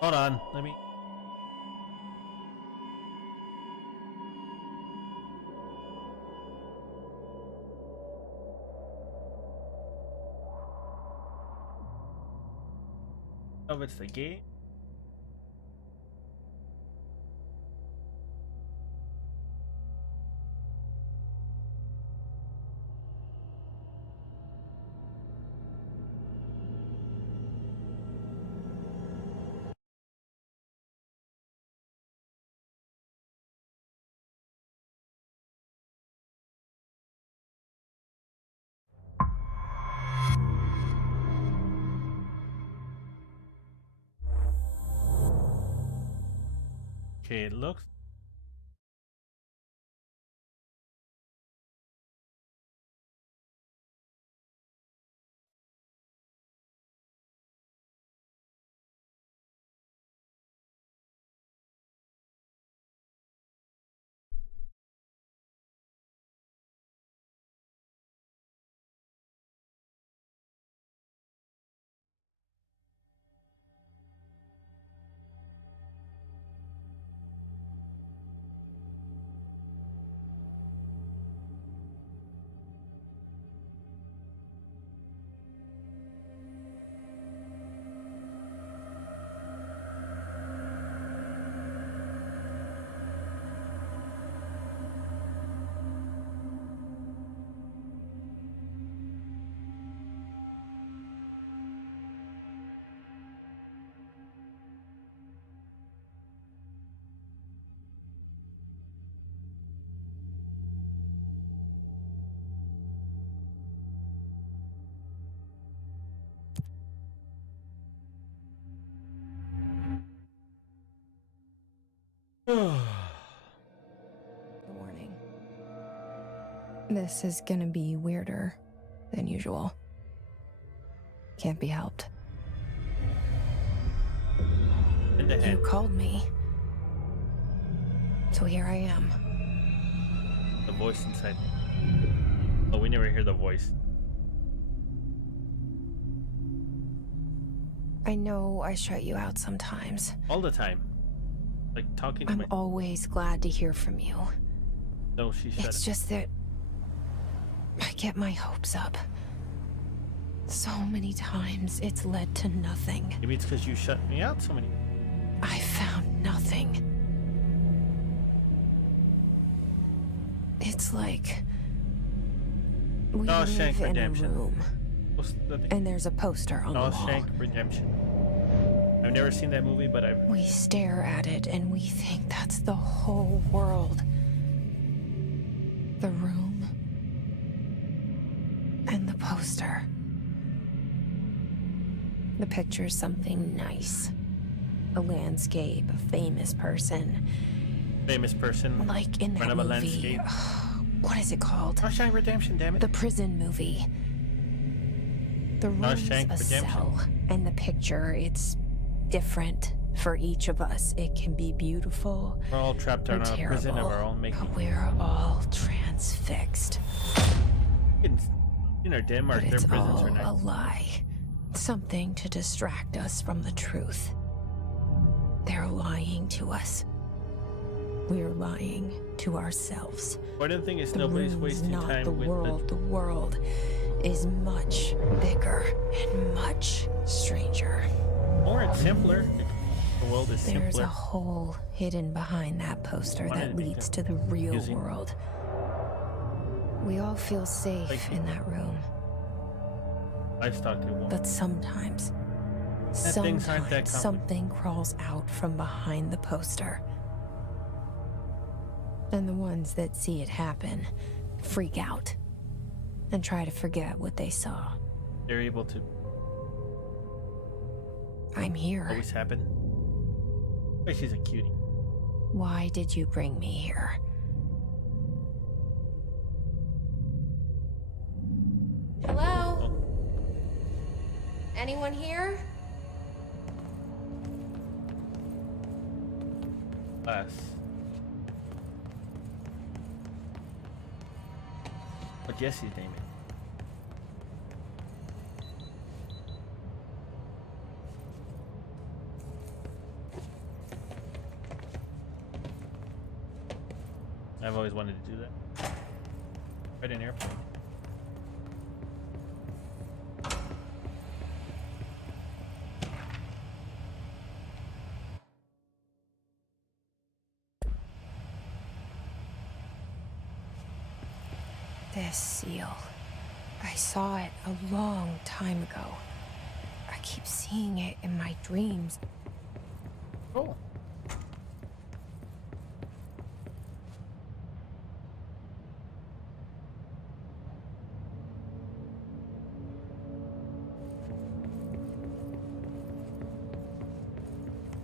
Hold on, let me. Oh, it's the gate. Okay, it looks. Warning. This is gonna be weirder than usual. Can't be helped. In the You head. called me. So here I am. The voice inside. Oh, we never hear the voice. I know I shut you out sometimes. All the time. Like talking to I'm my. always glad to hear from you. No, she shut It's it. just that I get my hopes up. So many times it's led to nothing. Maybe it's because you shut me out so many. I found nothing. It's like we Shawshank live in a Redemption. room, What's the thing? and there's a poster on the wall. Shawshank Redemption. I've never seen that movie, but I've. We stare at it and we think that's the whole world. The room and the poster. The picture's something nice. A landscape, a famous person. Famous person. Like in Front that of a movie. landscape. What is it called? Shawshank Redemption, damn it. The prison movie. The room's Shawshank a Redemption. cell, and the picture, it's different for each of us. It can be beautiful We're all trapped or in a prison of terrible, our own making. but we're all transfixed. In our Denmark, But their it's prisons all are a nice. lie. Something to distract us from the truth. They're lying to us. We're lying to ourselves. Important thing is The nobody's room's wasting not time the with world. The world is much bigger and much stranger. Or it's simpler. The world is There's simpler. a hole hidden behind that poster Why that did it leads become to the real confusing? world. We all feel safe Like in that room, Livestock it won't. but sometimes things aren't that something crawls out from behind the poster. And the ones that see it happen freak out and try to forget what they saw. They're able to I'm here. always happen. Oh, she's a cutie. Why did you bring me here? Hello? Oh, Anyone here? us. What Jesse's name is. I've always wanted to do that. Ride an airplane. This seal. I saw it a long time ago. I keep seeing it in my dreams. Oh.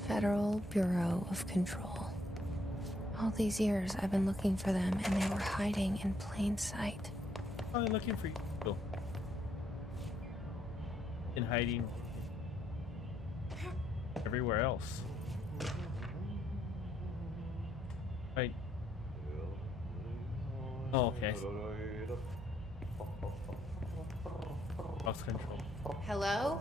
Federal Bureau of Control. All these years I've been looking for them and they were hiding in plain sight. Probably looking for you. Cool. In hiding everywhere else. Right. Oh, okay. Lost control. Hello?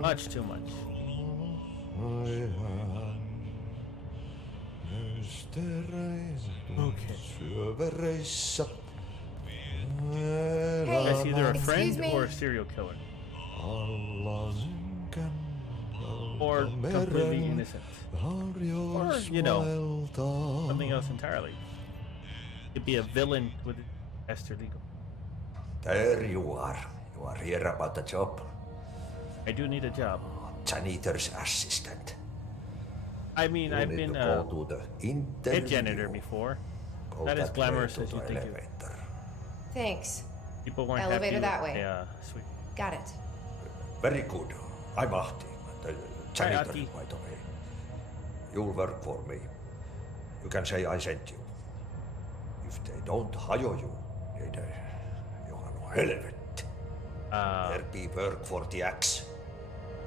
Much too much. Okay. That's either a Excuse friend me? or a serial killer. Or completely innocent. Or, you know, something else entirely. Could be a villain with Esther legal. There you are. You are here about the job. I do need a job. Janitor's assistant. I mean, You I've need been to go to the interview. head janitor before. Go Not as that glamorous way as to you the think it- elevator. Thanks. People weren't Elevator happy that with way. my, sweet. Got it. Very good. I'm Ahti, the janitor, Ahti. by the way. You'll work for me. You can say I sent you. If they don't hire you, niin johan on helvetti. There be work for the axe.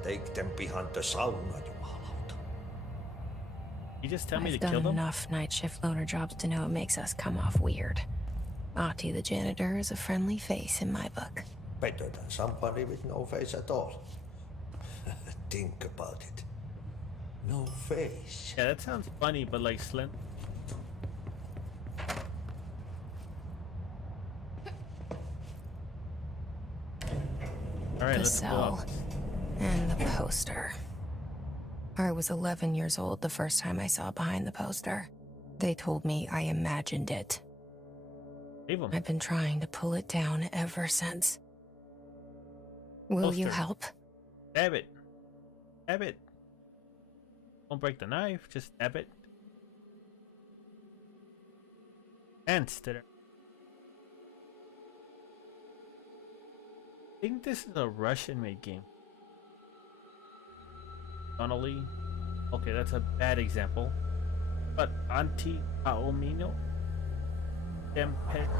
Take them behind the sauna, jumalauta. You just tell me I've to kill done them? enough night shift loner jobs to know it makes us come off weird. Ahti the janitor is a friendly face in my book. Better than somebody with no face at all. Think about it. No face. Yeah, that sounds funny, but like slim. Alright, The let's go cell up. and the poster. I was 11 years old the first time I saw behind the poster. They told me I imagined it. Leave them. I've been trying to pull it down ever since. Will you Poster. help? Stab it. Stab it. Don't break the knife, just stab it. Ants that are... I think this is a Russian-made game. Donnelly. Okay, that's a bad example. But Anti-Aomino. Tempest.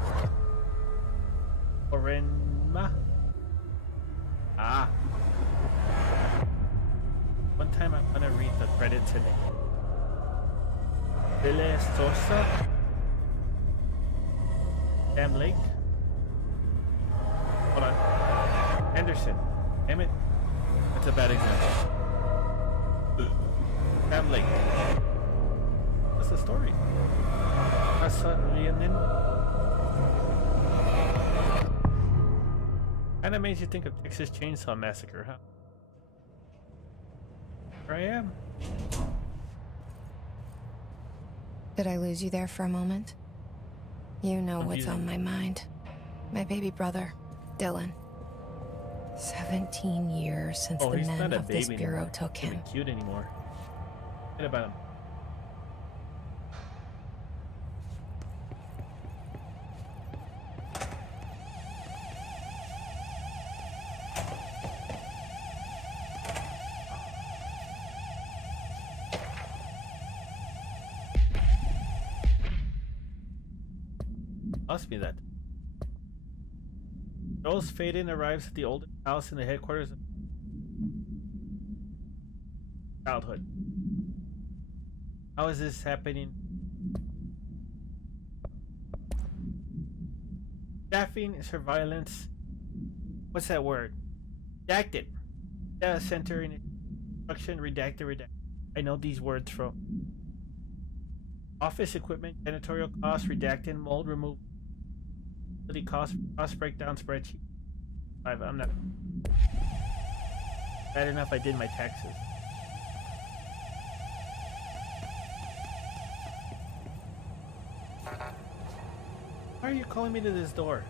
Orenma. Ah. One time I'm gonna read the credits in it. Ville Sosa. Dam Lake. Hold on. Anderson. Damn it. That's a bad example. Dam Lake. What's the story? Leonin. Kinda makes you think of Texas Chainsaw Massacre, huh? Here I am. Did I lose you there for a moment? You know what's Confusing. on my mind. My baby brother, Dylan. 17 years since Oh, the he's men not a of this baby bureau anymore. took He's him. not cute anymore. Forget about him. Must be that. Rose Faden arrives at the oldest house in the headquarters of childhood. How is this happening? Staffing, surveillance. What's that word? Redacted. Data center in instruction, redacted. I know these words from office equipment, janitorial costs, redacting, mold removal, cost breakdown spreadsheet. I'm not bad enough. I did my taxes. Why are you calling me to this door?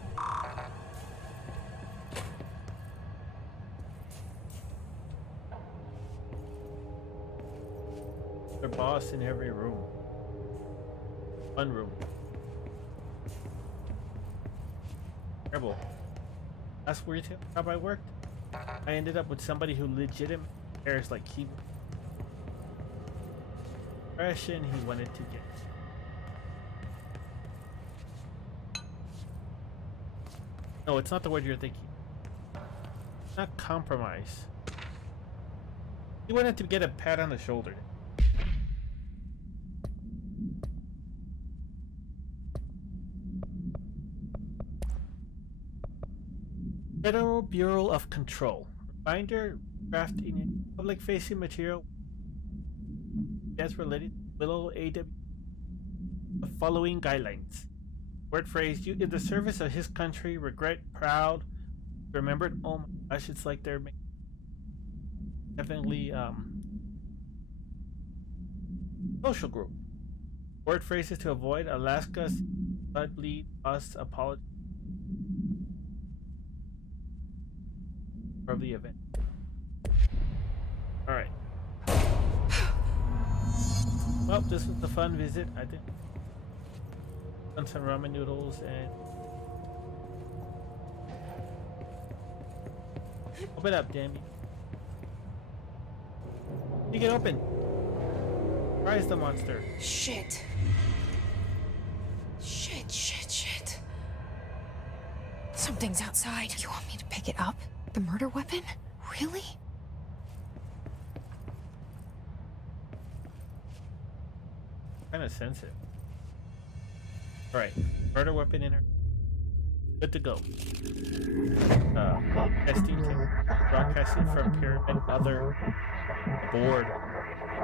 Their boss in every room. One room. Terrible. Last retail job I worked, I ended up with somebody who legitimately cares like he impression he wanted to get. No, it's not the word you're thinking. It's not compromise. He wanted to get a pat on the shoulder. Federal Bureau of Control. Reminder, drafting public-facing material that's related to Willow AW. The following guidelines. Word phrase, you in the service of his country, regret, proud, remembered. Oh my gosh, it's like they're definitely social group. Word phrases to avoid Alaska's blood bleed us apology of the event. Alright. Well, this was a fun visit, I think. Done some ramen noodles and open up, damn you. You can open. Where is the monster? Shit. Shit. Something's outside. You want me to pick it up? The murder weapon? Really? Kind of sense it. Alright, murder weapon in her. Good to go. Testing broadcasting from Pyramid Mother. The board.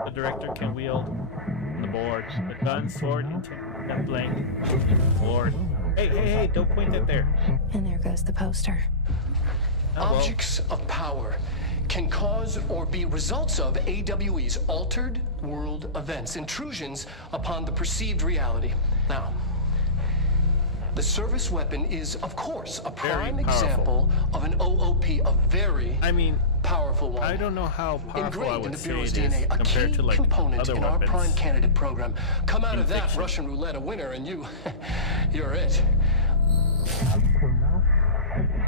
The director can wield the board. The gun, sword, intent, blank. Board. Hey, don't point it there. And there goes the poster. Oh, well. Objects of power can cause or be results of AWE's altered world events, intrusions upon the perceived reality. Now, the service weapon is, of course, a prime example of an OOP, a very powerful one. I don't know how powerful Ingrained I would in the say Bureau's it is DNA, a compared key to like component other in our weapons. prime candidate program. Come out in of that fiction. Russian roulette a winner, and you're it.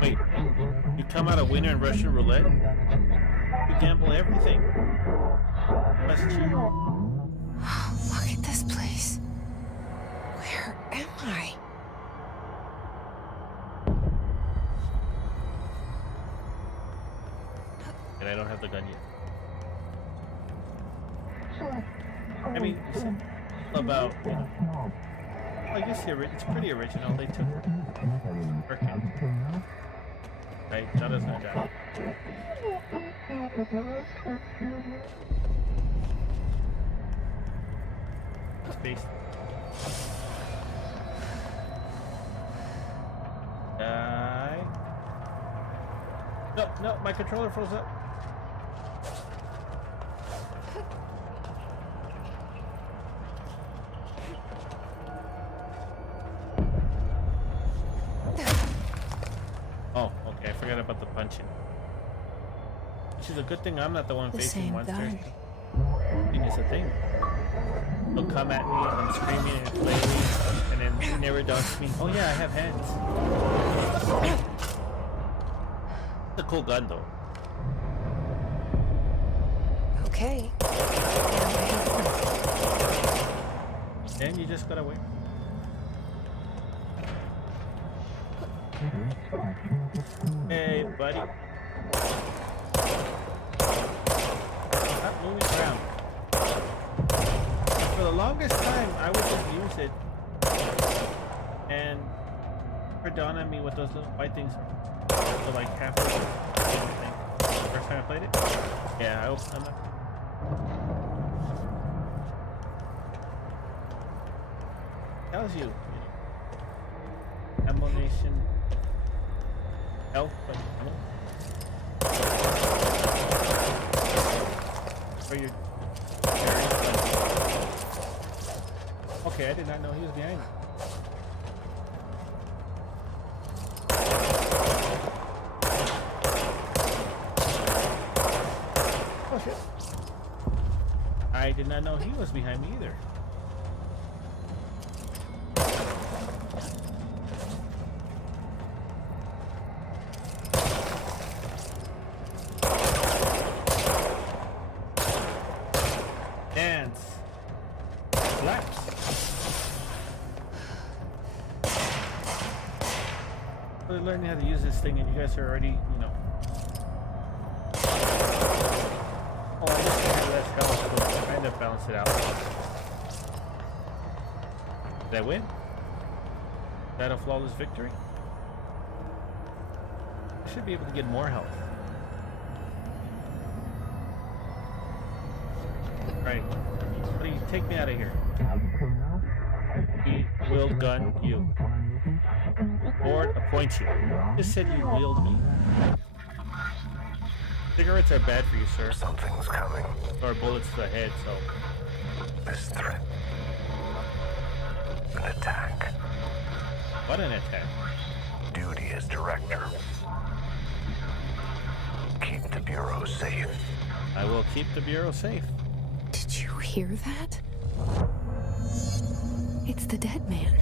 Wait, you come out a winner in Russian roulette? You gamble everything. That's true. Look at this place. Where am I? And I don't have the gun yet. I mean, about, you know, well, I guess it's pretty original. They took Birkin. Right, that doesn't adapt. Space. Die. No, my controller froze up. Oh, okay, I forgot about the punching. Which is a good thing I'm not the one The facing same monsters. gun. Thing is a thing. They'll come at me and I'm screaming and flailing, and then they never dodge me. Oh yeah, I have hands. It's a cool gun though. Okay. Then you just gotta wait. Hey, buddy. Stop moving around. For the longest time, I would just use it and it dawned on me what those little white things are. So like half of the thing. First time I played it? Yeah, I'm not. tells you. Ammunition. Health, but ammo. For your. Okay, I did not know he was behind me. Oh shit. I did not know he was behind me either. Dance. Slaps. Really learning how to use this thing and you guys are already, you know. Oh, I just had less health, but I kind of balanced it out. Did I win? Is that a flawless victory? I should be able to get more health. Right. Please take me out of here. He will gun you. Board appoints you. Just said you willed me. Cigarettes are bad for you, sir. Something's coming. Or bullets to the head, so. This threat. An attack. What an attack. Duty as director. Keep the Bureau safe. I will keep the Bureau safe. Did you hear that? It's the dead man.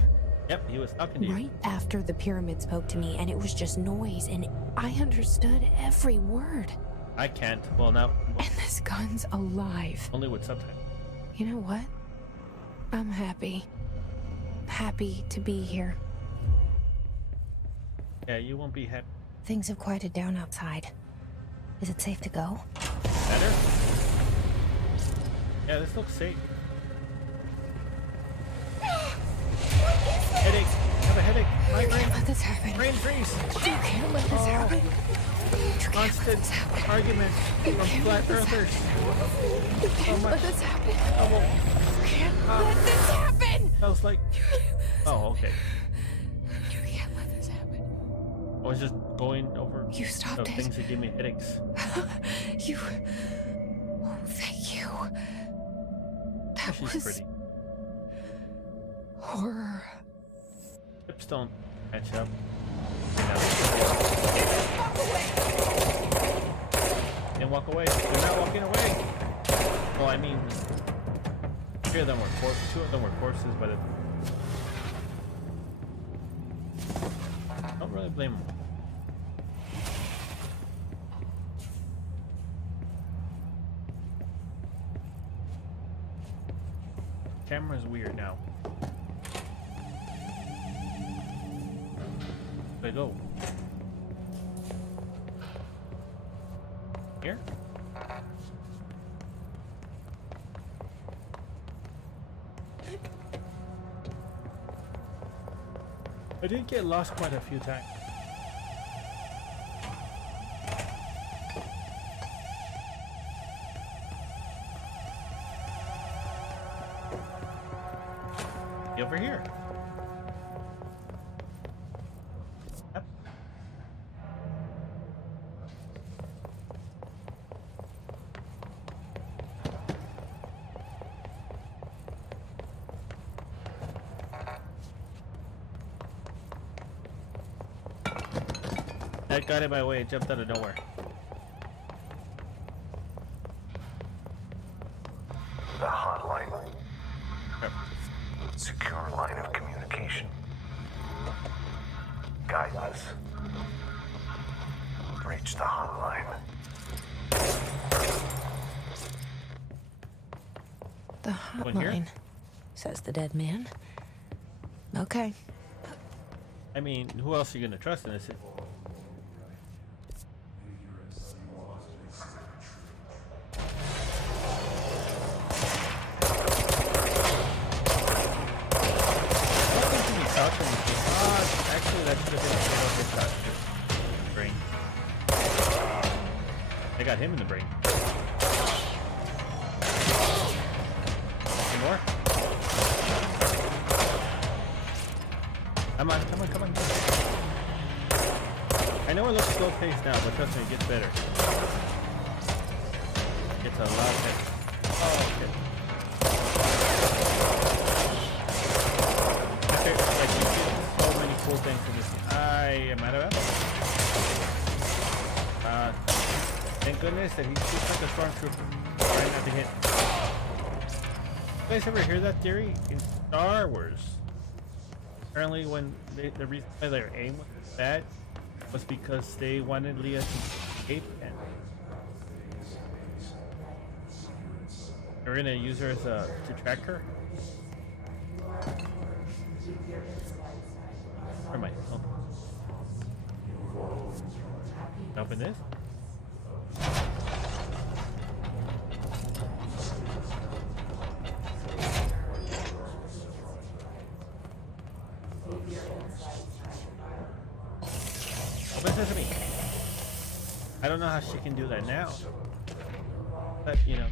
Yep, he was talking to you. Right after the pyramid spoke to me, and it was just noise, and I understood every word. I can't. Well, now. And this gun's alive. Only with subtitles. You know what? I'm happy. Happy to be here. Yeah, you won't be happy. Things have quieted down outside. Is it safe to go? Better? Yeah, this looks safe. Headache. I have a headache. You Migraine. can't let this happen. Brain freeze. You can't let this happen. You can't let Constant this happen. argument You from can't flat let this earthers. You can't let this happen. Trouble. You can't let this happen. Sounds like. Oh, okay. You can't let this happen. I was just going over You stopped it. things that give me headaches. You. Oh, thank you. That She's was pretty. horror. Hips don't match up. And walk away. They're not walking away. Well, I mean, two of them were corpses, but it. Don't really blame them. Camera's weird now. Where'd I go? Here? I did get lost quite a few times. Over here. Yep. That got in my way. It jumped out of nowhere. The hotline. Yep. Secure line of communication. Guidance. Reach the hotline. The One here? hotline, says the dead man. Okay. I mean, who else are you gonna trust in this? Actually, that should have been a good shot. Brain. I got him in the brain. Any more? Come on, come on, come on. I know it looks slow paced now, but trust me, it gets better. It's a lot better. Oh, okay. Okay, like you get so many cool things in this. I am out of ammo. Thank goodness that he shoots like a stormtrooper. Trying not to hit. You guys ever hear that theory? In Star Wars, apparently when the reason why their aim was bad was because they wanted Leia to escape, and they're gonna use her as to track her. Where am I? Oh. Open this. Open sesame. I don't know how she can do that now, but you know.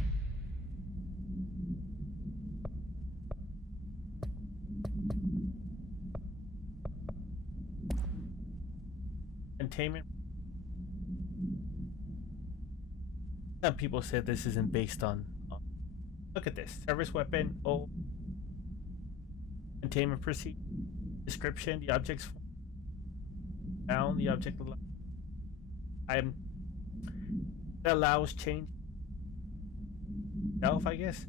Containment. Some people said this isn't based on. Look at this. Service weapon. Oh. Containment procedure. Description. The object's found. The object item that allows change. Self, I guess.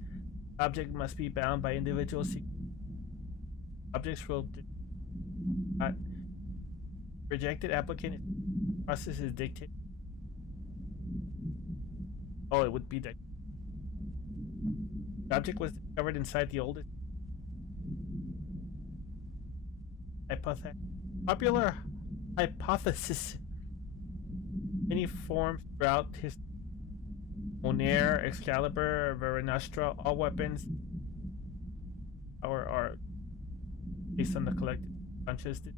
Object must be bound by individuals. Objects will not rejected applicant process is dictated. Oh, it would be that the object was discovered inside the oldest popular hypothesis. Many forms throughout his Onair, Excalibur, Verenostra, all weapons are based on the collective consciousness.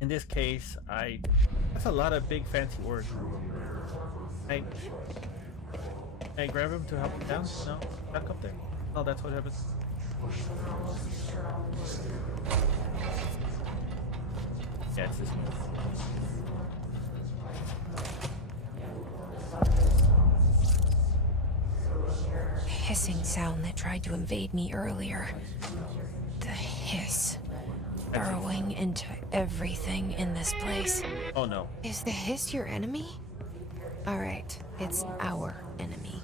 In this case, that's a lot of big fancy words. Can I grab him to help him down? No? Back up there? Oh, that's what happens. Yeah, it's this one. Hissing sound that tried to invade me earlier. The hiss. Burrowing into everything in this place. Oh no. Is the hiss your enemy? Alright, it's our enemy.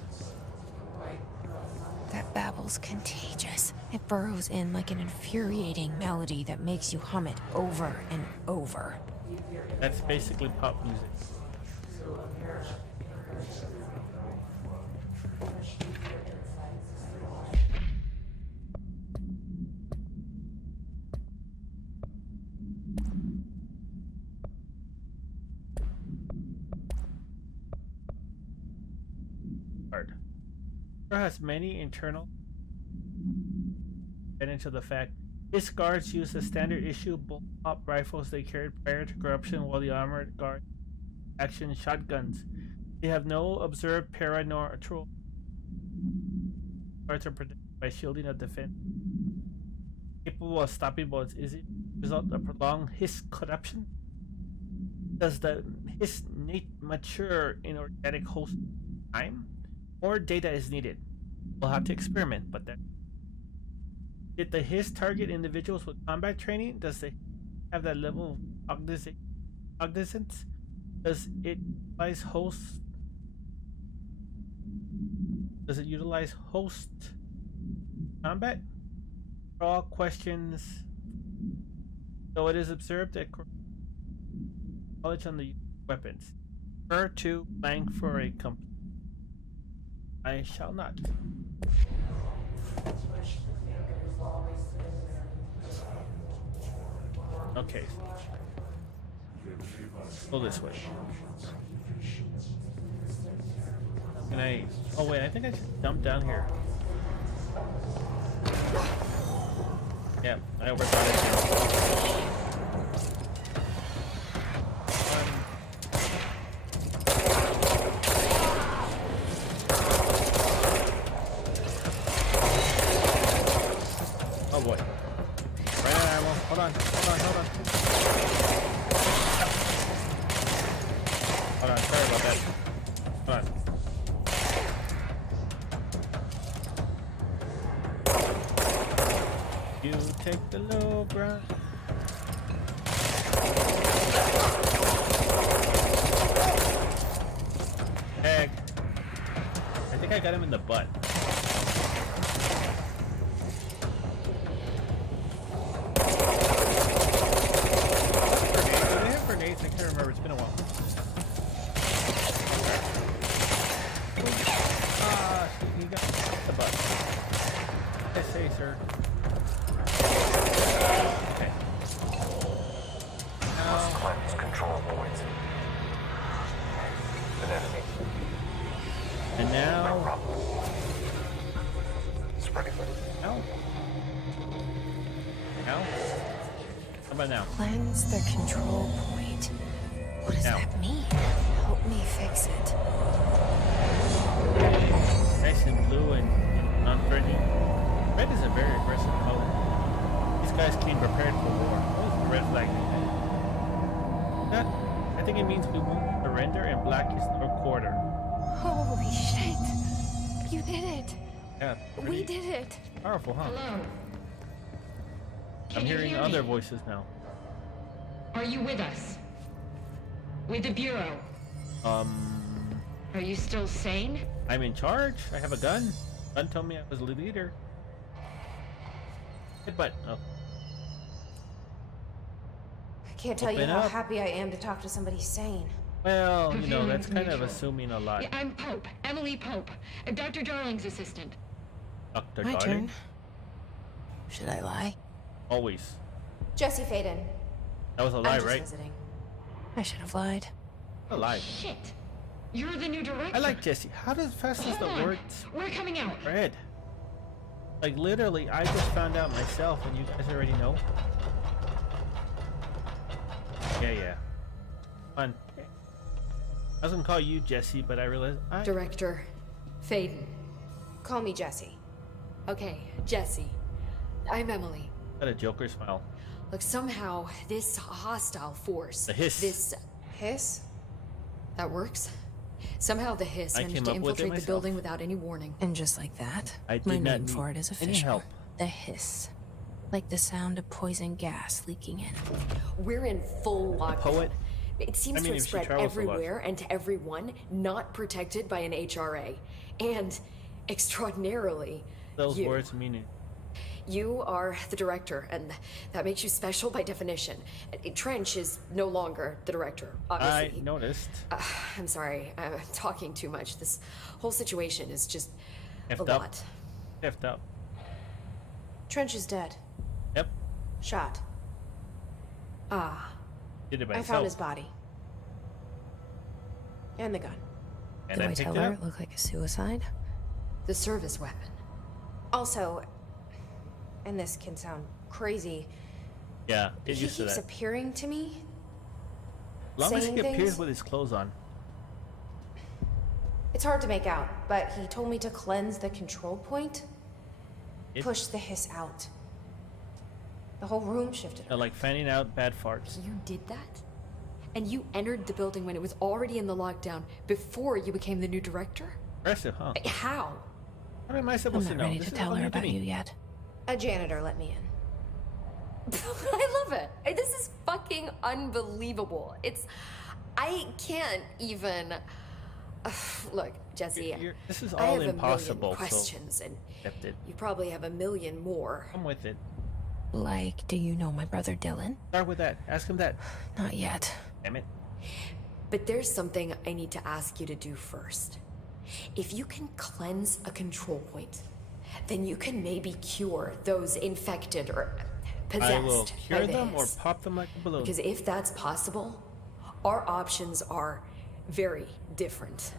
That babble's contagious. It burrows in like an infuriating melody that makes you hum it over and over. That's basically pop music. Has many internal and into the fact his guards use the standard issue bullpup rifles they carried prior to corruption, while the armored guard action shotguns. They have no observed para nor troll. Guards are protected by shielding of defense, capable of stopping bullets. Is it result of prolonged hiss corruption? Does the hiss mature in organic host time? More data is needed. We'll have to experiment, but then did the hiss target individuals with combat training? Does it have that level of cognizance? Does it utilize host? Does it utilize host combat? All questions. So it is observed that knowledge on the weapons. Refer to blank for a company. I shall not. Okay. Go this way. Can I? Oh wait, I think I should jump down here. Yeah, I overthought it. Oh boy. Hold on. Hold on, sorry about that. Hold on. You take the low ground. Heck. I think I got him in the butt. Grenades? I can't remember. It's been a while. He got the butt. I say, sir. Okay. Must cleanse control points. An enemy. And No now. problem. Spreading. Now. Now. How about now? Cleanse the control point. What does Now. that mean? Help me fix it. Nice and blue and non-threatening. Red is a very aggressive color. These guys came prepared for war. What is the red flag? That, I think it means we won't surrender, and black is no quarter. Holy shit. You did it. Yeah, We pretty did it. powerful, huh? Hello. Can I'm you hearing hear other me? voices now. Are you with us? With the Bureau? Are you still sane? I'm in charge. I have a gun. Gun told me I was the leader. But oh, I can't tell you Open how up. happy I am to talk to somebody sane. well, you know, Confirm that's kind of neutral. assuming a lot. Yeah, I'm Pope. Emily Pope. Dr. Darling's assistant. Dr. My Darling. turn. Should I lie? Always. Jesse Faden. That was a I'm lie, just right? visiting. I should have lied. A lie. Shit. You're the new director. I like Jesse. How does fast as the Hold on. words We're coming out. spread? Like literally, I just found out myself, and you guys already know. Yeah. Fun. I was gonna call you Jesse, but I realized I. Director Faden. Call me Jesse. Okay, Jesse. I'm Emily. Got a Joker smile. Look, somehow this hostile force, The hiss. this Hiss? that works. Somehow the hiss I managed came to up with it infiltrate the myself. building without any warning. And just like that, I did my not name need for it is any official. help. The hiss. Like the sound of poison gas leaking in. We're in full lockdown. poet? It seems I mean, to have if she spread travels so much. everywhere and to everyone not protected by an HRA. And extraordinarily, Those you. words meaning. You are the director, and that makes you special by definition. Trench is no longer the director, I obviously. noticed. I'm sorry, I'm talking too much. This whole situation is just a Effed up. lot. Effed up. Trench is dead. Yep. Shot. Did it by I himself. found his body. And the gun. And Do I I picked tell it her up. it looked like a suicide? The service weapon. Also, and this can sound crazy, Yeah, get he used to keeps that. appearing to me. As long as he saying appears things. with his clothes on. It's hard to make out, but he told me to cleanse the control point. It- Push the hiss out. The whole room shifted. Like fanning out bad farts. You did that? And you entered the building when it was already in the lockdown before you became the new director? Impressive, huh? How? How am I I'm supposed not to know? ready This to is tell all her new to about me. you yet. A janitor let me in. I love it. This is fucking unbelievable. I can't even. Look, Jesse, This is I all have impossible. a million questions, and Accept it. you probably have a million more. Come with it. Like, do you know my brother Dylan? Start with that. Ask him that. Not yet. Damn it. But there's something I need to ask you to do first. If you can cleanse a control point, then you can maybe cure those infected or possessed I will by cure them or this. pop them like a balloon. Because if that's possible, our options are very different.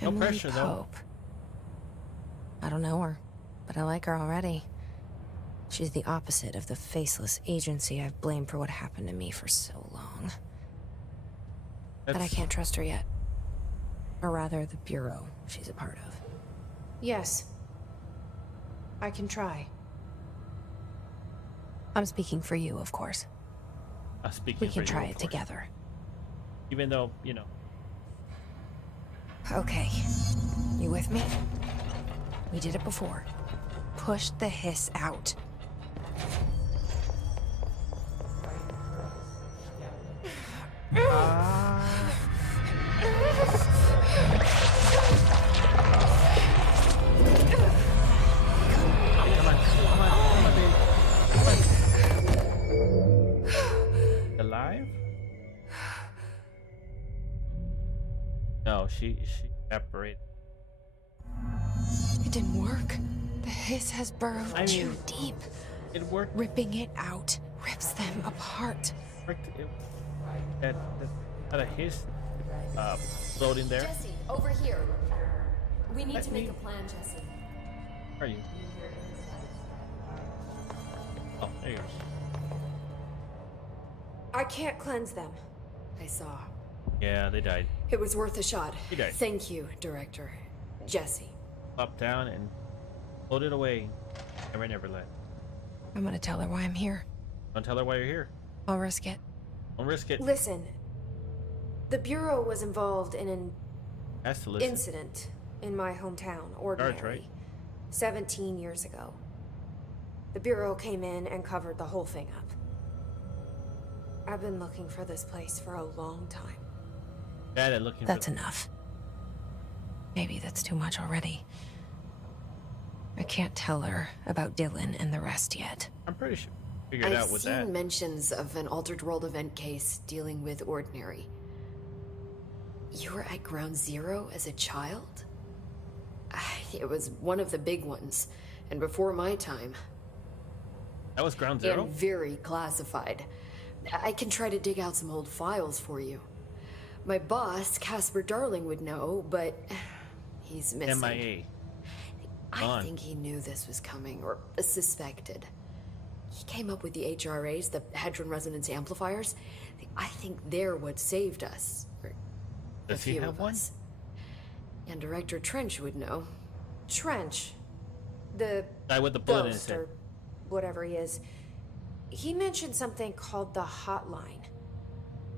No Emily pressure, though. Pope. I don't know her, but I like her already. She's the opposite of the faceless agency I've blamed for what happened to me for so long. But I That's- can't trust her yet. Or rather, the Bureau she's a part of. Yes. I can try. I'm speaking for you, of course. Speaking We for can you, try of it course. together. Even though, you know. Okay. You with me? We did it before. Push the hiss out. Come on, baby. Come on. Alive? No, she evaporated. It didn't work. The hiss has burrowed too deep. It worked. Ripping it out rips them apart. That had a hiss floating there. Jesse, over here. We need Let to make me- a plan, Jesse. Where are you? Oh, there you are. I can't cleanse them. I saw. Yeah, they died. It was worth a shot. He died. Thank you, Director. Jesse. Up, down, and floated away. Never let. I'm gonna tell her why I'm here. Don't tell her why you're here. I'll risk it. Don't risk it. Listen, the Bureau was involved in an Has to listen. incident in my hometown, Ordinary, right. 17 years ago. The Bureau came in and covered the whole thing up. I've been looking for this place for a long time. Bad at looking That's for enough. Maybe that's too much already. I can't tell her about Dylan and the rest yet. I'm pretty sure we figured I've out with seen that. mentions of an altered world event case dealing with Ordinary. You were at Ground Zero as a child? It was one of the big ones, and before my time. That was Ground Zero? And very classified. I can try to dig out some old files for you. My boss, Casper Darling, would know, but he's missing. MIA. I Gone. think he knew this was coming, or suspected. He came up with the HRAs, the Hadron Resonance Amplifiers. I think they're what saved us. Or a Does he few have of one? us. And Director Trench would know. Trench, the Guy with the bullet in his ghost, head. or whatever he is, he mentioned something called the hotline.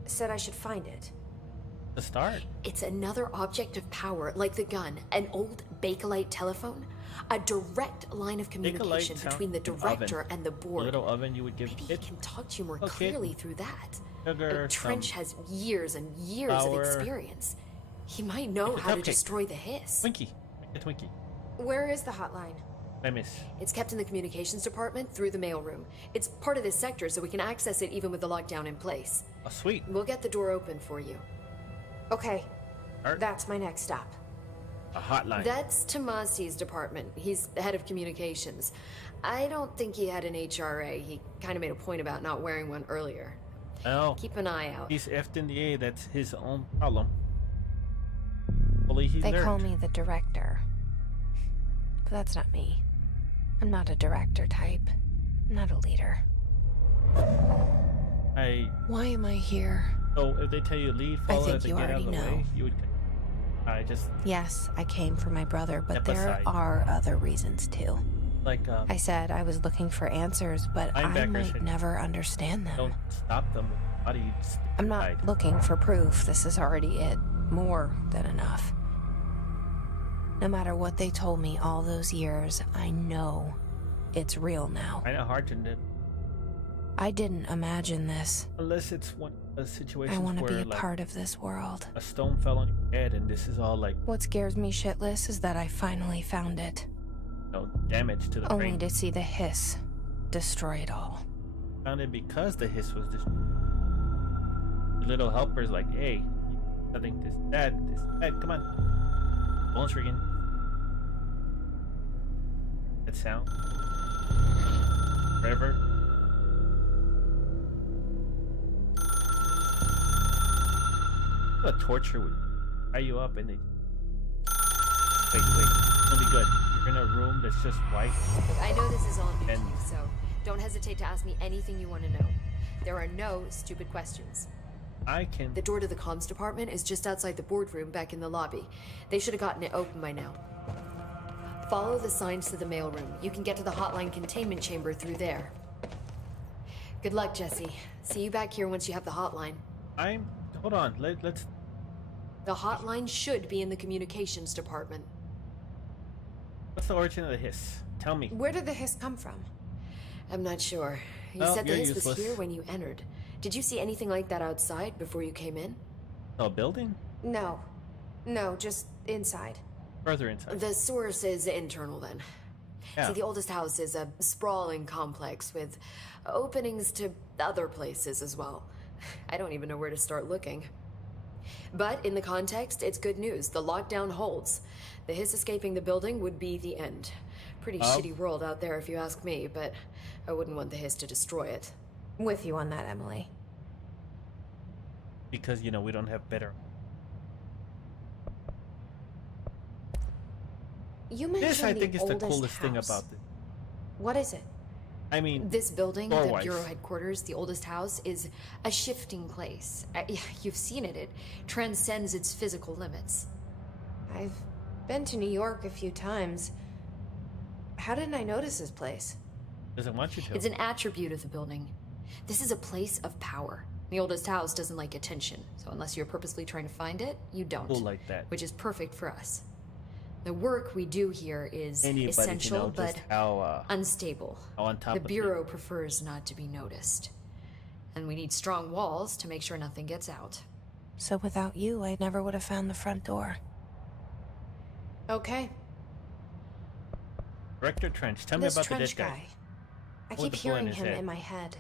Said I should find it. The start. It's another object of power, like the gun, an old Bakelite telephone. A direct line of communication sound- between the an director oven. and the A board. little oven you would give Maybe he kids. can talk to you more Okay. clearly through that. Sugar, Trench some has years and years flour. of experience. He might know Make a how to cupcake. destroy the hiss. Twinkie. Make a Twinkie. Where is the hotline? I miss. It's kept in the communications department through the mailroom. It's part of this sector, so we can access it even with the lockdown in place. Oh, sweet. We'll get the door open for you. Okay, Art. that's my next stop. A hotline. That's Tomasi's department. He's the head of communications. I don't think he had an HRA. He kind of made a point about not wearing one earlier. Oh, Keep an eye out. he's effed in the A. That's his own problem. Hopefully he They learned. call me the director. But that's not me. I'm not a director type. I'm not a leader. Why am I here? So if they tell you lead, follow think as they you get out of the already way, know. you would. I just Yes, I came for my brother, but Step there aside. are other reasons too. like I said I was looking for answers, but I Linebackers might hit- never understand them. don't stop them. How do you? I'm not looking for proof. This is already it. More than enough. No matter what they told me all those years, I know it's real now. Kind of hard to do, I didn't imagine this. unless it's one of those situations I want to where be a like part of this world. a stone fell on your head and this is all like What scares me shitless is that I finally found it. damage to the Only brain. to see the hiss destroy it all. Found it because the hiss was destroyed. The little helper's like, hey, I think this bad, come on. Phone's ringing. That sound. Forever. What torture would tie you up and they wait, it's gonna be good. You're in a room that's just white. Look, I know this is all new to And- you, so don't hesitate to ask me anything you want to know. There are no stupid questions. I can The door to the comms department is just outside the boardroom back in the lobby. They should have gotten it open by now. Follow the signs to the mailroom. You can get to the hotline containment chamber through there. Good luck, Jesse. See you back here once you have the hotline. Hold on. Let's. The hotline should be in the communications department. What's the origin of the hiss? Tell me. Where did the hiss come from? I'm not sure. You Well, said the you're hiss was useless. here when you entered. Did you see anything like that outside before you came in? A building? No. No, just inside. Further inside. The source is internal then. Yeah. See, the oldest house is a sprawling complex with openings to other places as well. I don't even know where to start looking. But in the context, it's good news. The lockdown holds. The hiss escaping the building would be the end. Pretty shitty world out there if you ask me, but I wouldn't want the hiss to destroy it. With you on that, Emily. Because, you know, we don't have better. You mentioned This, I think, is the oldest coolest thing house. about this. What is it? I mean, This building, the Floor-wise. Bureau headquarters, the oldest house, is a shifting place. You've seen it. It transcends its physical limits. I've been to New York a few times. How didn't I notice this place? doesn't want you to. It's an attribute of the building. This is a place of power. The oldest house doesn't like attention, so unless you're purposely trying to find it, you don't. Cool like that. Which is perfect for us. The work we do here is Anybody essential, can know but just how unstable. on top The of Bureau things. prefers not to be noticed. And we need strong walls to make sure nothing gets out. So without you, I never would have found the front door. Okay. Director Trench, tell me This about the Trench dead guy. guy. I With keep the bullet in hearing his him head. in my head.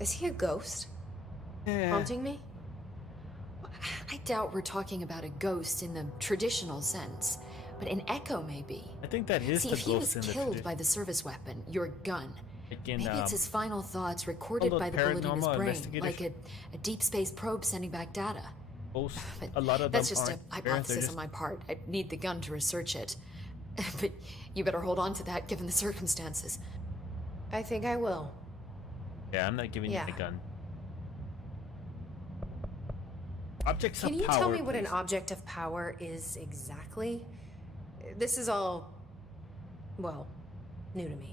Is he a ghost? Yeah. Haunting me? I doubt we're talking about a ghost in the traditional sense, but an echo maybe. I think that is See, the if he was ghost in the killed tradition. by the service weapon, your gun, Like in, maybe it's his final thoughts recorded those by the bullet in his paranormal brain, investigative like a deep space probe sending back data. Most, But a lot of that's them just a aren't there, they're hypothesis just- on my part. I need the gun to research it. But you better hold on to that given the circumstances. I think I will. Yeah, I'm not giving Yeah. you the gun. Objects Can of you power. tell me what an please. object of power is exactly? This is all, well, new to me.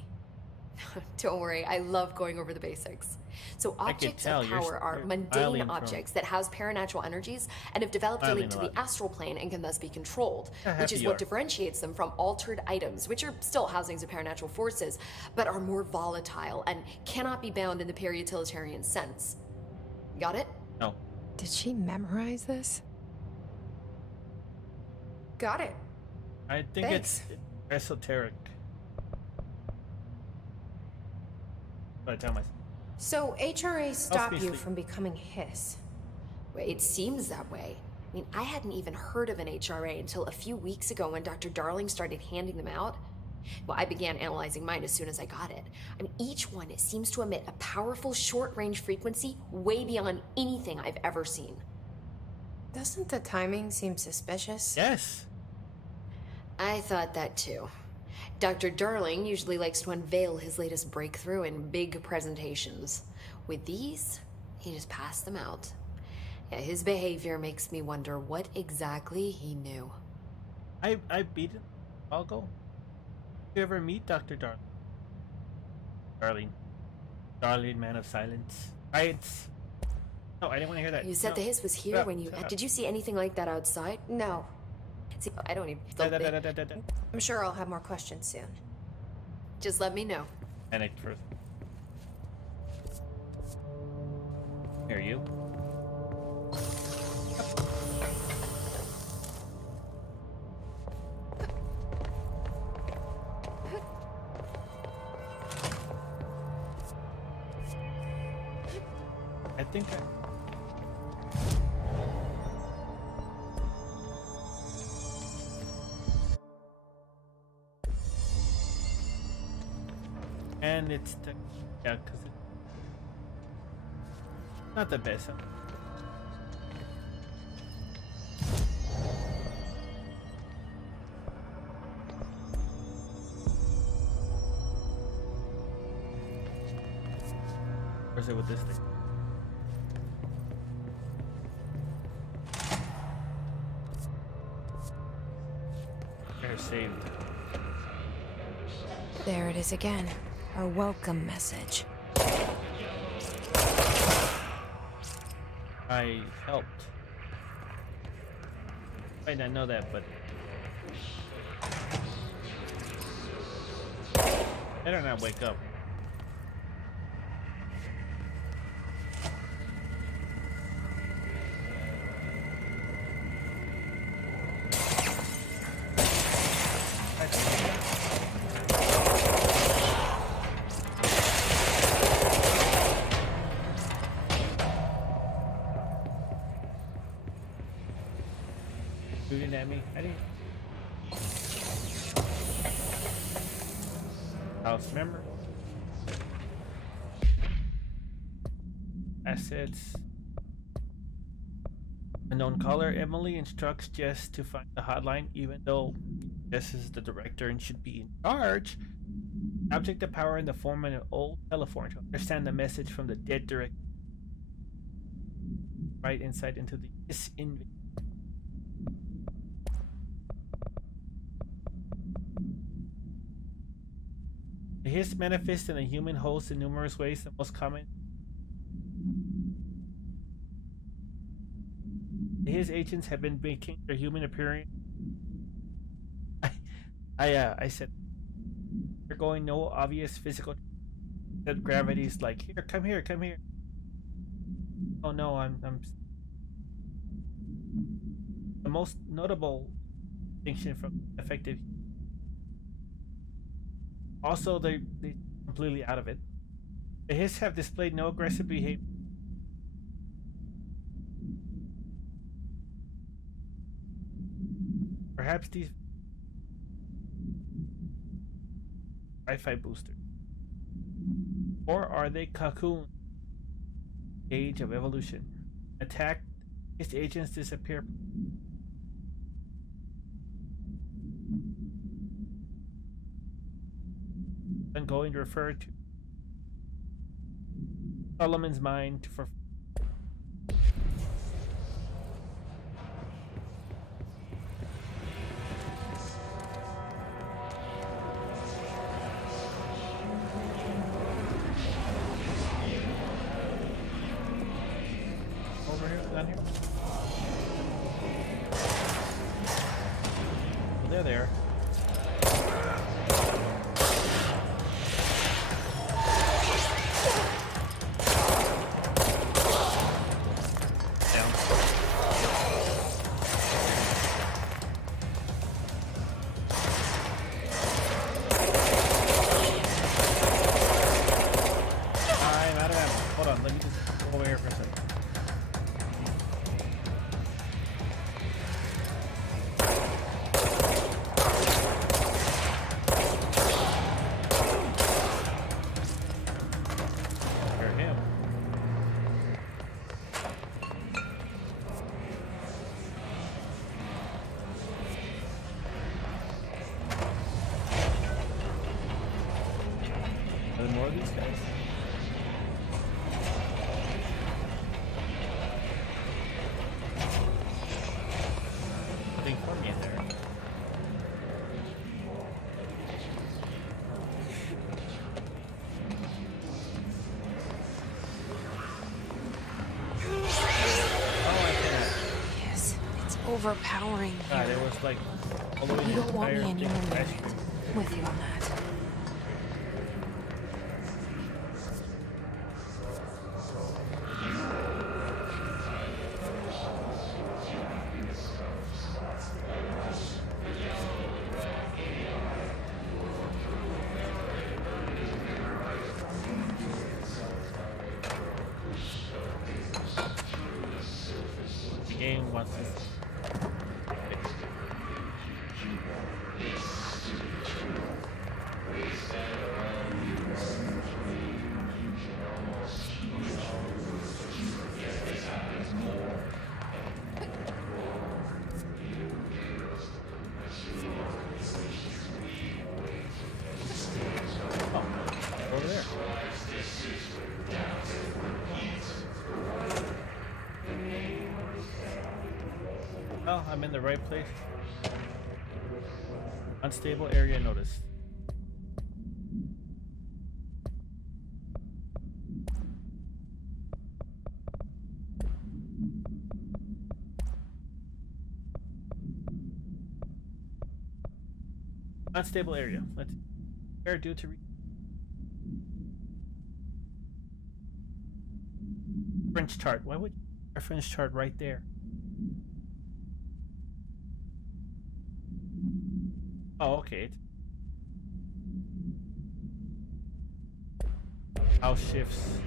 Don't worry, I love going over the basics. So I could objects tell, of you're- power are you're mundane dialing from- objects that house paranatural energies and have developed a Dialing link to a the lot. astral plane and can thus be controlled, How which happy is you what are. differentiates them from altered items, which are still housings of paranatural forces, but are more volatile and cannot be bound in the peri-utilitarian sense. Got it? No. Did she memorize this? Got it. I think it's esoteric. By the time I. So HRA stop you sleep. from becoming Hiss. It seems that way. I mean, I hadn't even heard of an HRA until a few weeks ago when Dr. Darling started handing them out. Well, I began analyzing mine as soon as I got it. I mean, each one seems to emit a powerful short-range frequency way beyond anything I've ever seen. Doesn't the timing seem suspicious? Yes. I thought that too. Dr. Darling usually likes to unveil his latest breakthrough in big presentations. With these, he just passed them out. Yeah, his behavior makes me wonder what exactly he knew. I beat it. I'll go. Did you ever meet Dr. Darling? Darling, man of silence. Science. No, I didn't want to hear that. You said No. the hiss was here Shut up, when you... shut up. Did you see anything like that outside? No. See, I don't even... Da, da, da, da, da, da, da. I'm sure I'll have more questions soon. Just let me know. Panicked first. Here, you. I think I... And it's the... Yeah, because it's not the best. Huh? Where's it with this thing? They're saved. There it is again. Our welcome message. I helped. Might not know that, but better not wake up. Shooting at me. I didn't. House member. Assets. Unknown caller. Emily instructs Jess to find the hotline, even though Jess is the director and should be in charge. Object of power in the form of an old telephone to understand the message from the dead director. Right insight into the disinvestment. The hiss manifests in a human host in numerous ways. The most common. His agents have been making their human appearance. I said they're going no obvious physical. That gravity's like here, come here, come here. Oh no, I'm. The most notable distinction from effective. Also, they're completely out of it. The hiss have displayed no aggressive behavior. Perhaps these Wi-Fi boosters. Or are they cocoon? Age of evolution. Attack. Its agents disappear. I'm going to refer to Solomon's mind for over here, down here. Well, they're there. Are there more of these guys? Nothing for me in there. Yes, it's overpowering. God, it was like all the way You the don't want me entire anywhere thing near crashed. it. With you on that. The game wants to. Over there. Well, I'm in the right place. Unstable area notice. Unstable area. Let's repair due to reference chart. Why would you reference chart right there? Oh, okay. House shifts.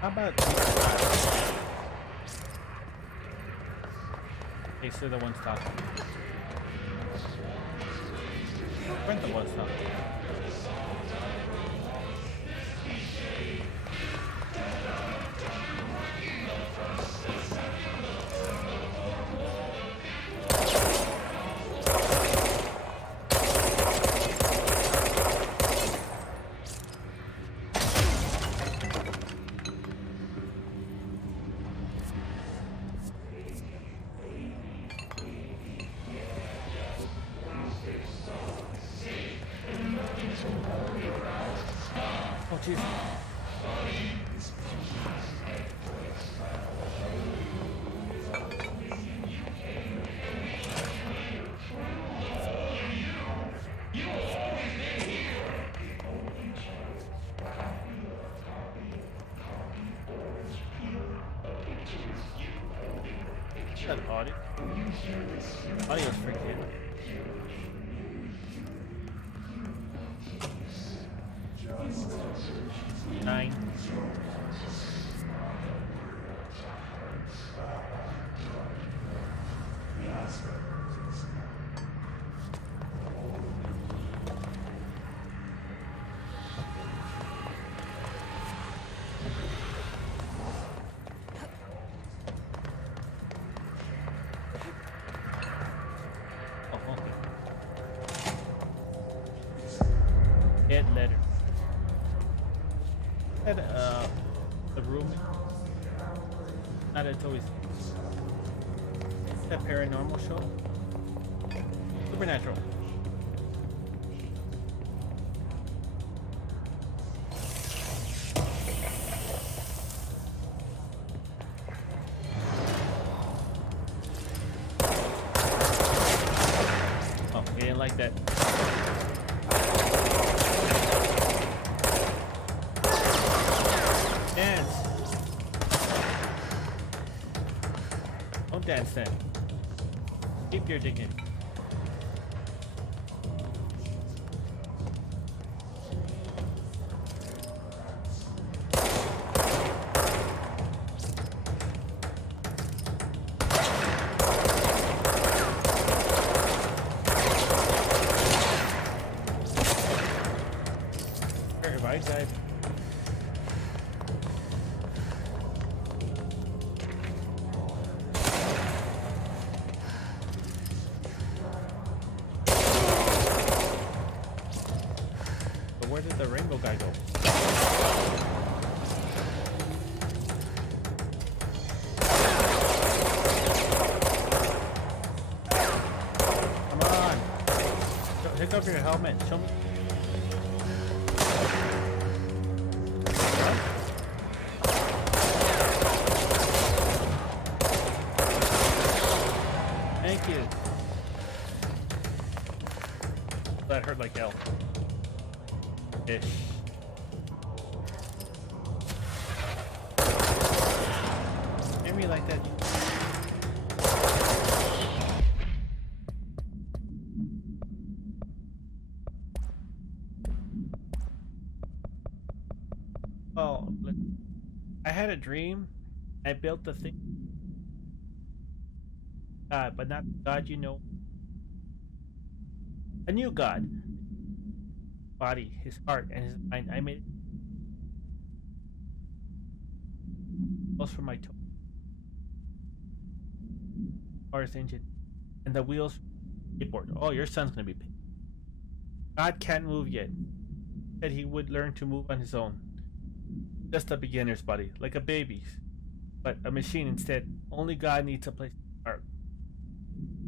How about okay, so the one's talking. When the one's talking. Oh, jeez. That audio. Audio's freaking. 9. Oh, okay. Get letter. And the room. Not until we. That paranormal show. Supernatural. Oh, he didn't like that. Dance. Don't dance then. Keep your dignity. Right side. But where did the rainbow guy go? Come on! Pick up your helmet. Show me. Thank you. That hurt like hell. Ish. Hit me like that. Well, I had a dream. I built the thing. God, but not God, you know. A new God. Body, his heart, and his mind. I made it. Wheels for my toe. Car's engine. And the wheels skateboard. Oh, your son's gonna be pissed. God can't move yet. Said he would learn to move on his own. Just a beginner's body, like a baby's. But a machine instead. Only God needs a place to start.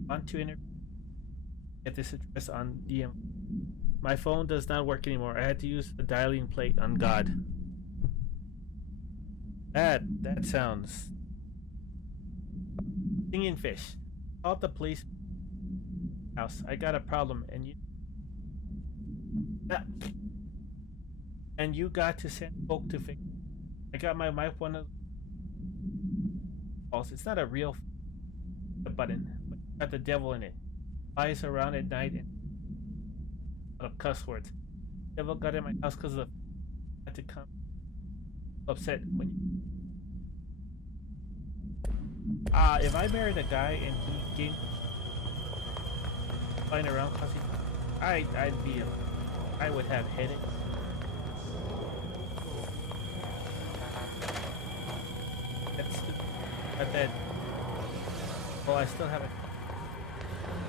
Want to interview? Get this address on DM. My phone does not work anymore. I had to use the dialing plate on God. That sounds. Singing fish. Called the police house. I got a problem, and you got to send folk to fix. I got my wife one of. It's not a real button, but it's got the devil in it. Flies around at night and a lot of cuss words. Devil got in my house because of the had to come upset when if I married a guy and he came flying around cussing, I would have headaches. That's stupid. But then, well, I still haven't.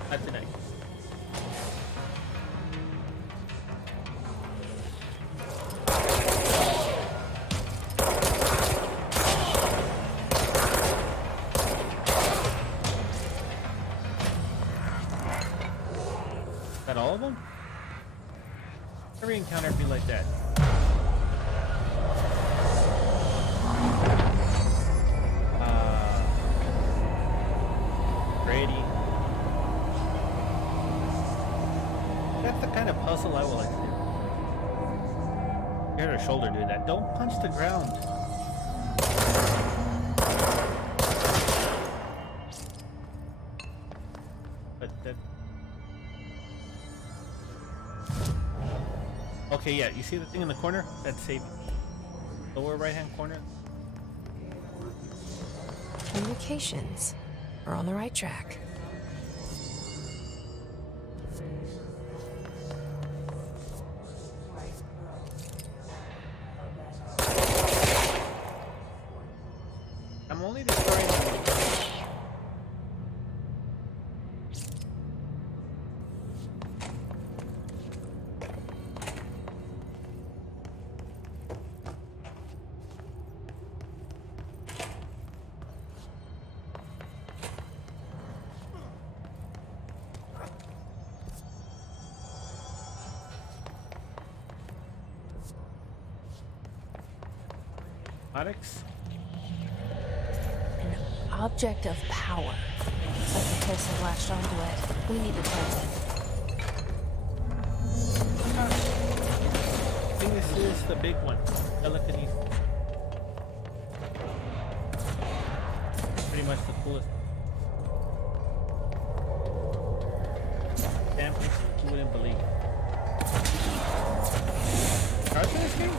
Not tonight. Is that all of them? Every encounter be like that. Brady. That's the kind of puzzle I would like to do. You hurt her shoulder doing that. Don't punch the ground. But that. Okay, yeah, you see the thing in the corner? That's saving. Lower right hand corner. Communications. We're on the right track. I'm only destroying them. Onyx? Object of power. Succubus have latched onto it. We need to cleanse it. I think this is the big one. Telekinesis. Pretty much the coolest. Damn things you wouldn't believe. Cards in this game?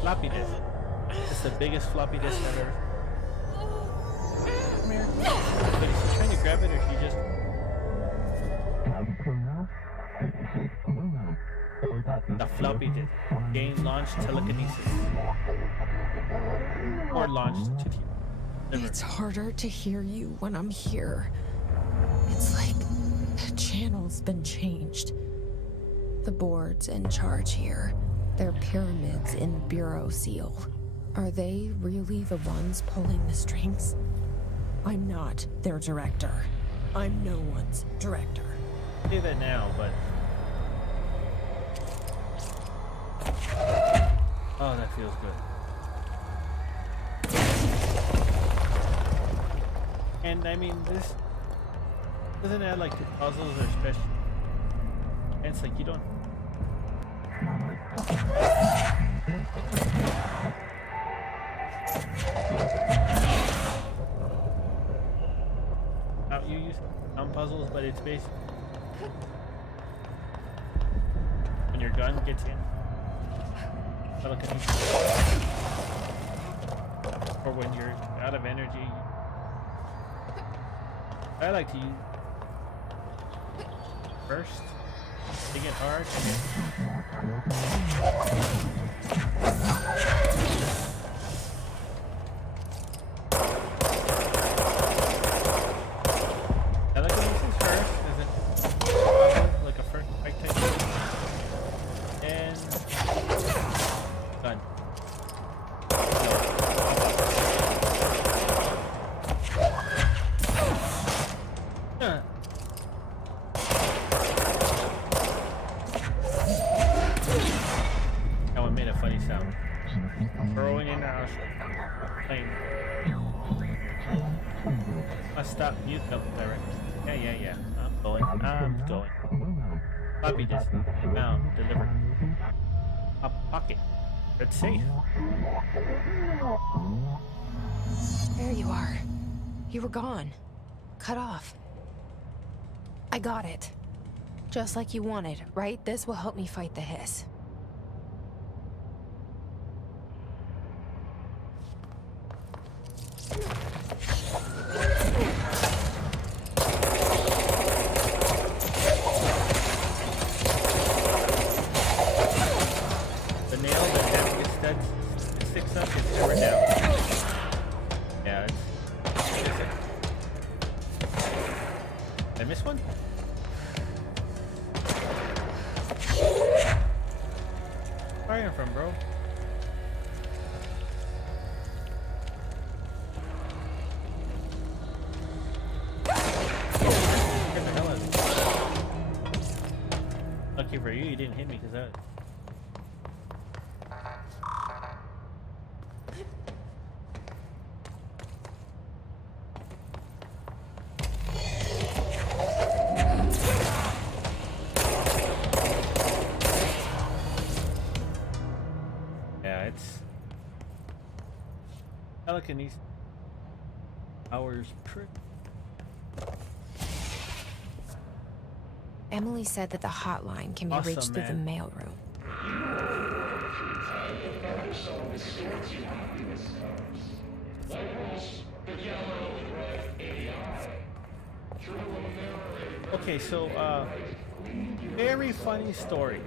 Floppy disk. It's the biggest floppy disk I've ever. Come here. But is she trying to grab it or she just. The floppy disk. Game launched telekinesis. Or launched to It's harder to hear you when I'm here. It's like the channel's been changed. The board's in charge here. They're pyramids in Bureau seal. Are they really the ones pulling the strings? I'm not their director. I'm no one's director. I say that now, but. Oh, that feels good. And I mean, this doesn't add like to puzzles or special. And it's like you don't. You use some puzzles, but it's basically when your gun gets in, or when you're out of energy. I like to use first. Dig it hard. Telekinesis first, is it? sound. Throwing in our plane. Must stop mute them direct. Yeah. I'm going. Floppy disk. Found. Delivered. A pocket. It's safe. There you are. You were gone. Cut off. I got it. Just like you wanted, right? This will help me fight the hiss. The nail that sticks up is never down. Yeah, did I miss one? Where from, bro? Get the hell out of here. Lucky for you, you didn't hit me because that. Telekinesis hours per. Emily said that the hotline can be Awesome, reached through the man. mailroom. Okay, so very funny story.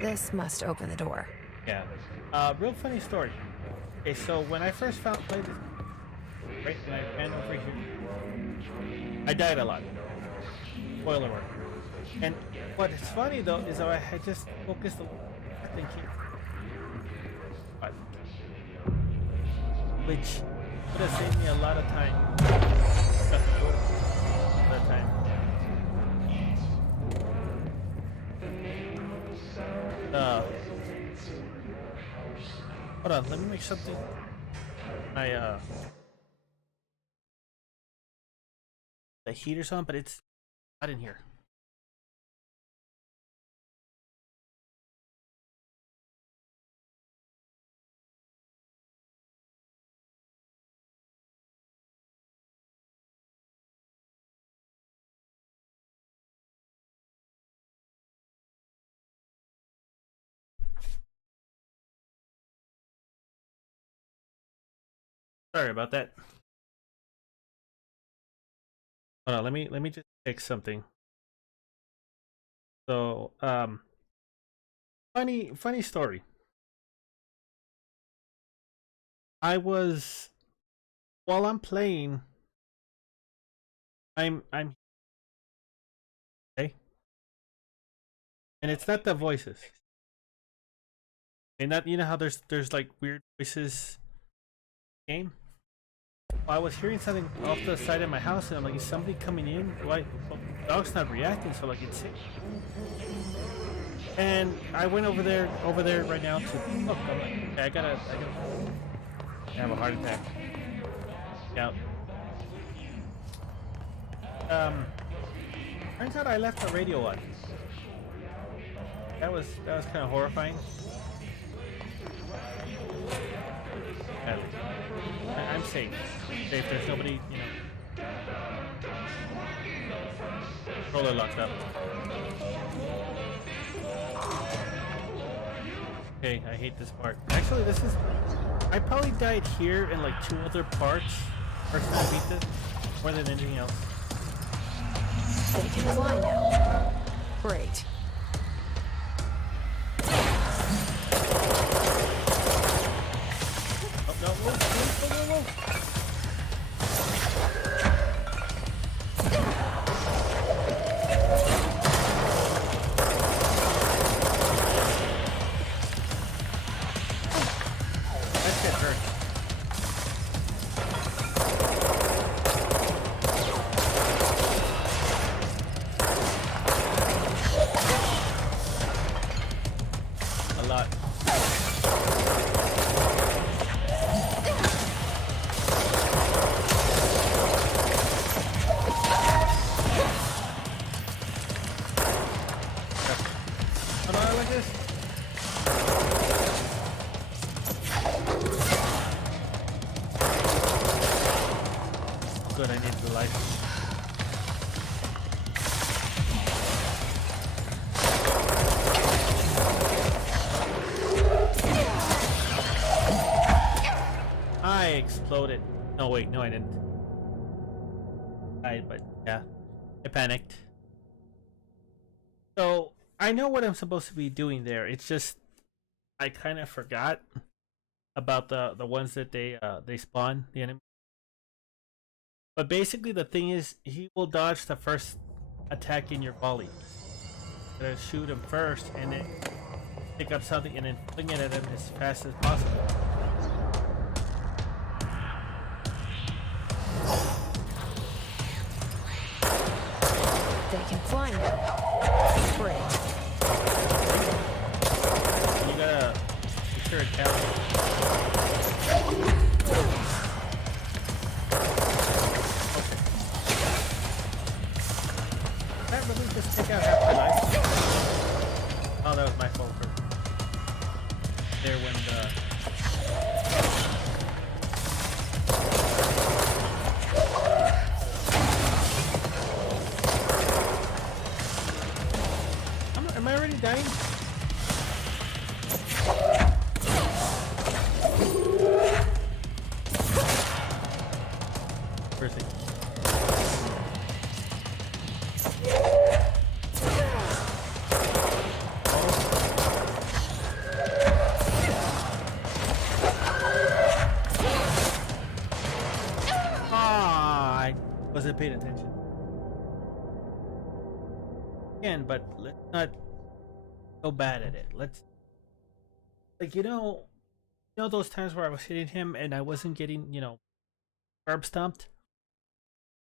This must open the door. Yeah. Real funny story. Okay, so when I first played this, right, when I ran over here, I died a lot. Spoiler alert. And what's funny though is that I had just focused on thinking, which would have saved me a lot of time. Hold on, let me make something. The heater's on, but it's not in here. Sorry about that. Hold on, let me just fix something. So, funny story. While I'm playing, I'm okay, and it's not the voices. And that, you know how there's like weird voices in the game. I was hearing something off the side of my house, and I'm like, is somebody coming in? Why? Well, the dog's not reacting, so like it's sick. And I went over there right now to look. I'm like, okay, I gotta have a heart attack. Yeah. Turns out I left the radio on. That was kind of horrifying. I'm safe. Safe. There's nobody, you know. Controller locked up. Okay, I hate this part. Actually, I probably died here in like 2 other parts. First time I beat this, more than anything else. They can fly now. Great. Oh, no, whoa. That shit hurt. How do I like this? Good, I need the light. I exploded. No, wait, no, I didn't. But yeah, I panicked. So I know what I'm supposed to be doing there. It's just I kind of forgot about the ones that they spawn the enemy. But basically, the thing is, he will dodge the first attack in your volley. You gotta shoot him first, and then pick up something, and then fling it at him as fast as possible. They can fly now. Great. You gotta make sure it counts. That really just take out half my life. Oh, that was my fault for there when the am I already dying? Where is he? I wasn't paying attention. Again, but let's not go bad at it. Let's, like, you know those times where I was hitting him and I wasn't getting, curb stomped.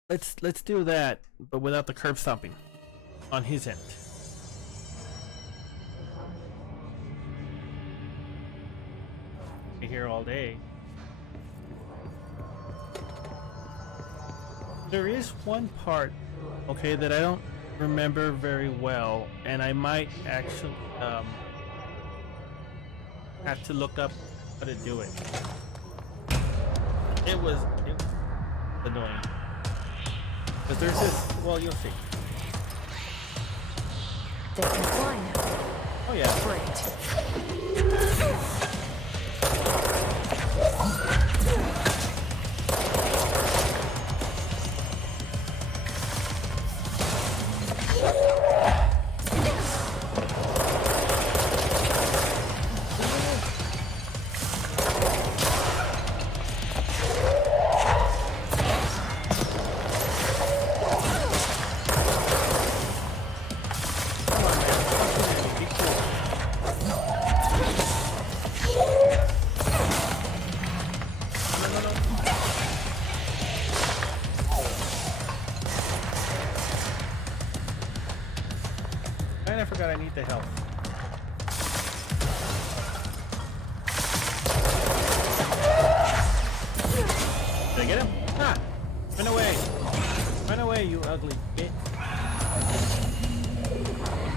Let's do that, but without the curb stomping on his end. Be here all day. There is one part, okay, that I don't remember very well, and I might actually have to look up how to do it. It was annoying. But there's this, well, you'll see. They can fly now. Oh yeah. Great. I forgot I need the help. Did I get him? Ha! Run away! Run away, you ugly bitch.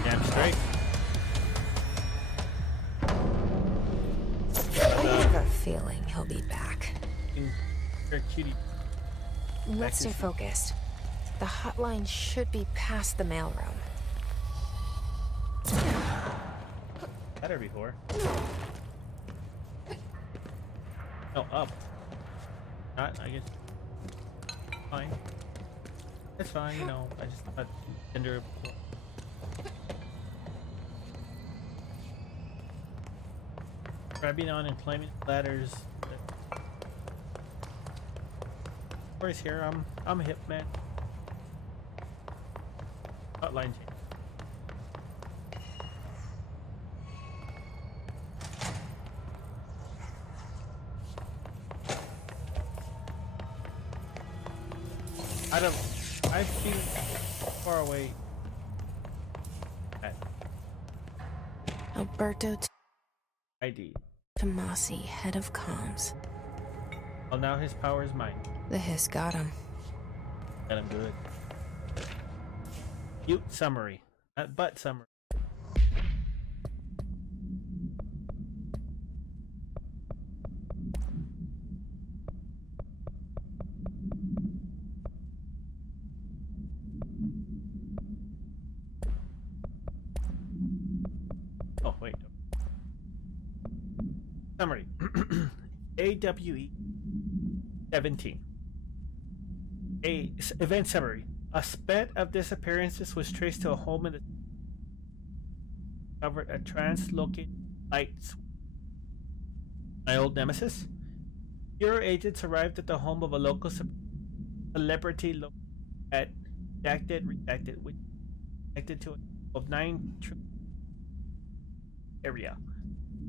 Damn straight. I have a feeling he'll be back. You're a cutie. Let's stay focused. The hotline should be past the mailroom. Had her before. No, up. Not, I guess. Fine. It's fine, I just thought gender. Grabbing on employment ladders. Where's here? I'm a hip man. Hotline change. I feel far away. Alberto ID. Tomasi, head of comms. Well, now his power is mine. The hiss got him. Got him good. Cute summary. But summary. Summary. AWE 17. Event summary. A spat of disappearances was traced to a home in the discovered a trans-located light switch. My old nemesis. Bureau agents arrived at the home of a local celebrity at redacted, which connected to a of 9 area.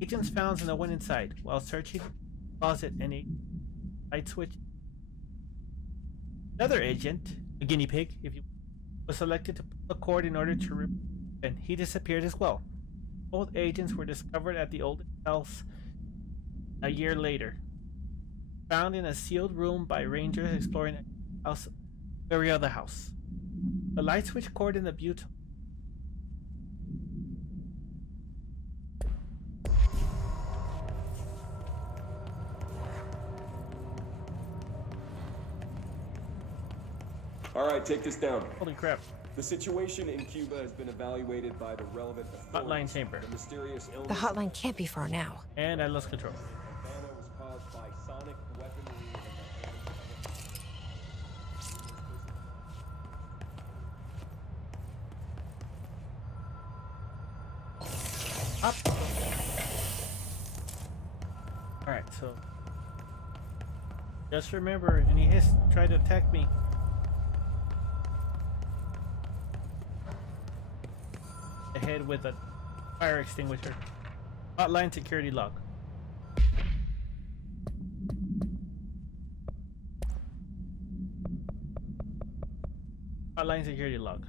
Agents found no one inside. While searching the closet and a light switch, another agent, a guinea pig, if you was selected to pull the cord in order to remove, and he disappeared as well. Both agents were discovered at the old house a year later, found in a sealed room by rangers exploring the house area of the house. The light switch cord in the butte. All right, take this down. Holy crap. The situation in Cuba has been evaluated by the relevant authorities. Hotline chamber. The mysterious illness. The hotline can't be far now. And I lost control. Havana was caused by sonic weaponry Up. Alright, so just remember, and he has tried to attack me. Head with a fire extinguisher. Hotline security log. Hotline security log.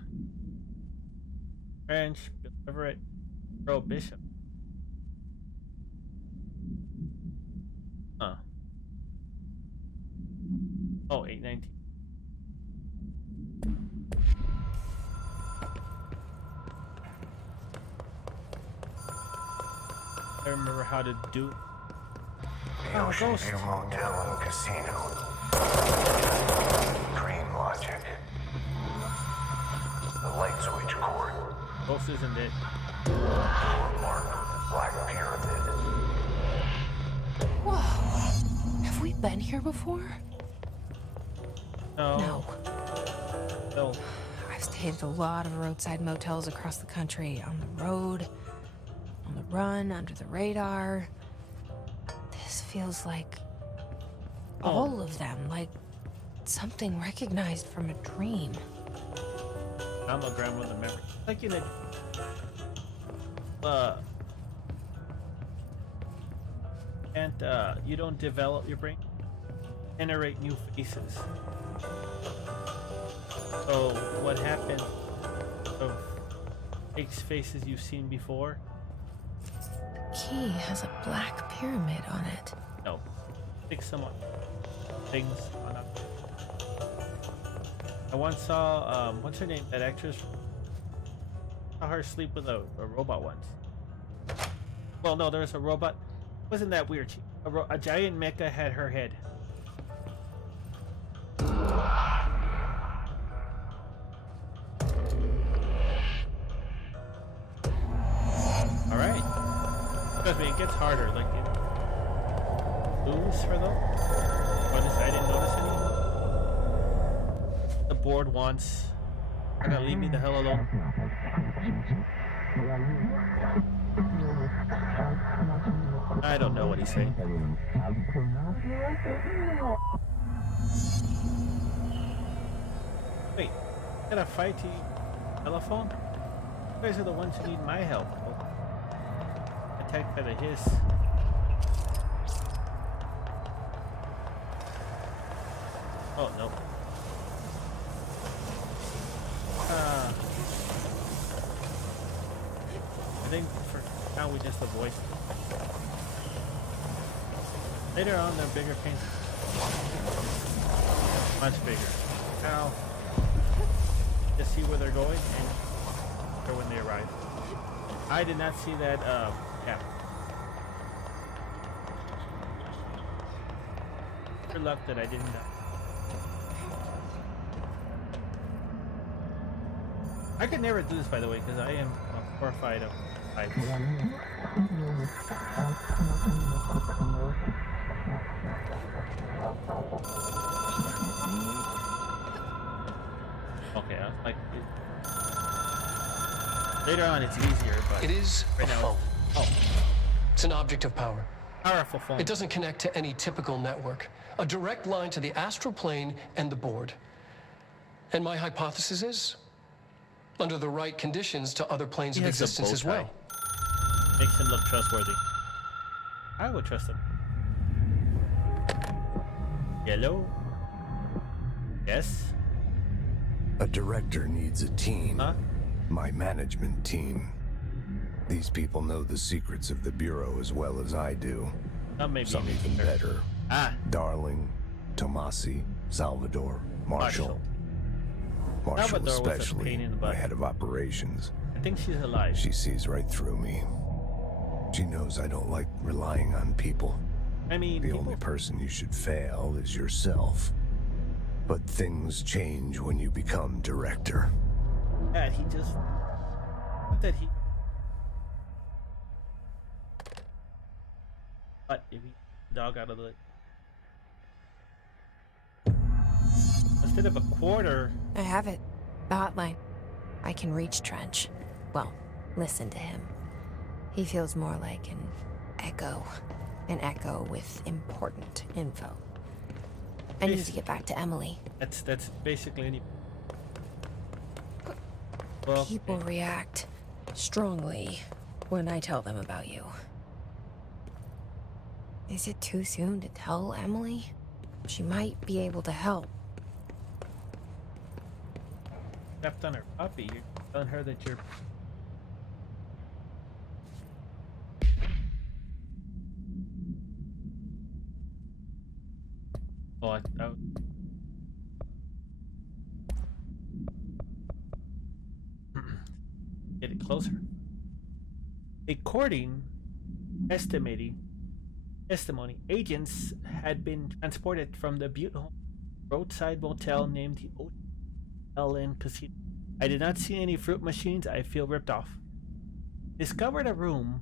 Branch, Bill Everett, Earl Bishop. Huh. Oh, 819. I remember how to do. The Ocean View Motel and Casino. Dream logic. The light switch cord. Ghost isn't it? Mark. Black Pyramid. Whoa. Have we been here before? No. No. No. I've stayed at a lot of roadside motels across the country, on the road, on the run, under the radar. This feels like all of them, like something recognized from a dream. I'm a grandmother memory. Like in a and you don't develop your brain, generate new faces. So what happens of takes faces you've seen before? Key has a black pyramid on it. No. Fix some things on up. I once saw what's her name? That actress. Saw her sleep with a robot once. Well, no, there was a robot. Wasn't that weird? A giant mecha had her head. All right. Trust me, it gets harder. Like lose for them. Or this, I didn't notice any. The board wants. They're gonna leave me the hell alone. I don't know what he's saying. Wait, gotta fight to telephone? You guys are the ones who need my help. Attacked by the hiss. Oh no. I think for now we just avoid. Later on, they're bigger pains. Much bigger. Now, just see where they're going and or when they arrive. I did not see that. Yeah. Good luck that I didn't die. I could never do this, by the way, because I am horrified of heights. Okay, I was like, later on it's easier, but It is right a now, phone. oh, It's an object of power. powerful phone. It doesn't connect to any typical network. A direct line to the astral plane and the board. And my hypothesis is, under the right conditions, to other planes He of has a existence bow as well. tie. Makes him look trustworthy. I would trust him. Yellow. Yes. A director needs a team. Huh? My management team. These people know the secrets of the Bureau as well as I do. Maybe Some even better. Ah, Darling, Tomasi, Salvador, Marshall. Marshall Salvador was a especially, pain in the butt. my head of operations. I think she's alive. She sees right through me. She knows I don't like relying on people. I mean, The people, only person you should fail is yourself. But things change when you become director. yeah, he just not that he. But if he dog out of the instead of a quarter, I have it. The hotline. I can reach Trench. Well, listen to him. He feels more like an echo. An echo with important info. I need to get back to Emily. that's basically any. Well, People react strongly when I tell them about you. Is it too soon to tell Emily? She might be able to help. stepped on her puppy. You're telling her that you're. Oh, I get it closer. According testimony, agents had been transported from the Butte home roadside motel named the Ocean Casino. I did not see any fruit machines. I feel ripped off. Discovered a room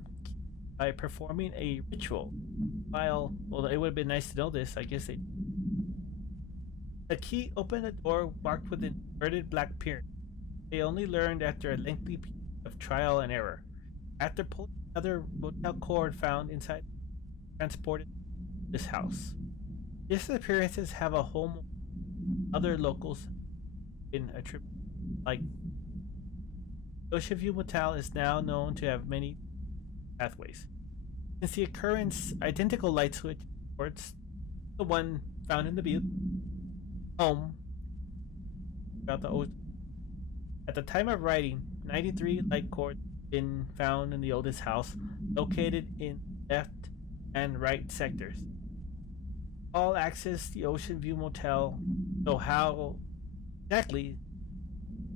by performing a ritual. Well, it would have been nice to know this. I guess they. The key opened a door marked with an inverted black pyramid. They only learned after a lengthy period of trial and error. After pulling another motel cord found inside, transported to this house. Disappearances have a home. Other locals been attributed. Like Ocean View Motel is now known to have many pathways. Since the occurrence, identical light switch towards the one found in the Butte home about the ocean. At the time of writing, 93 light cords been found in the oldest house, located in left and right sectors. All access the Ocean View Motel, so how exactly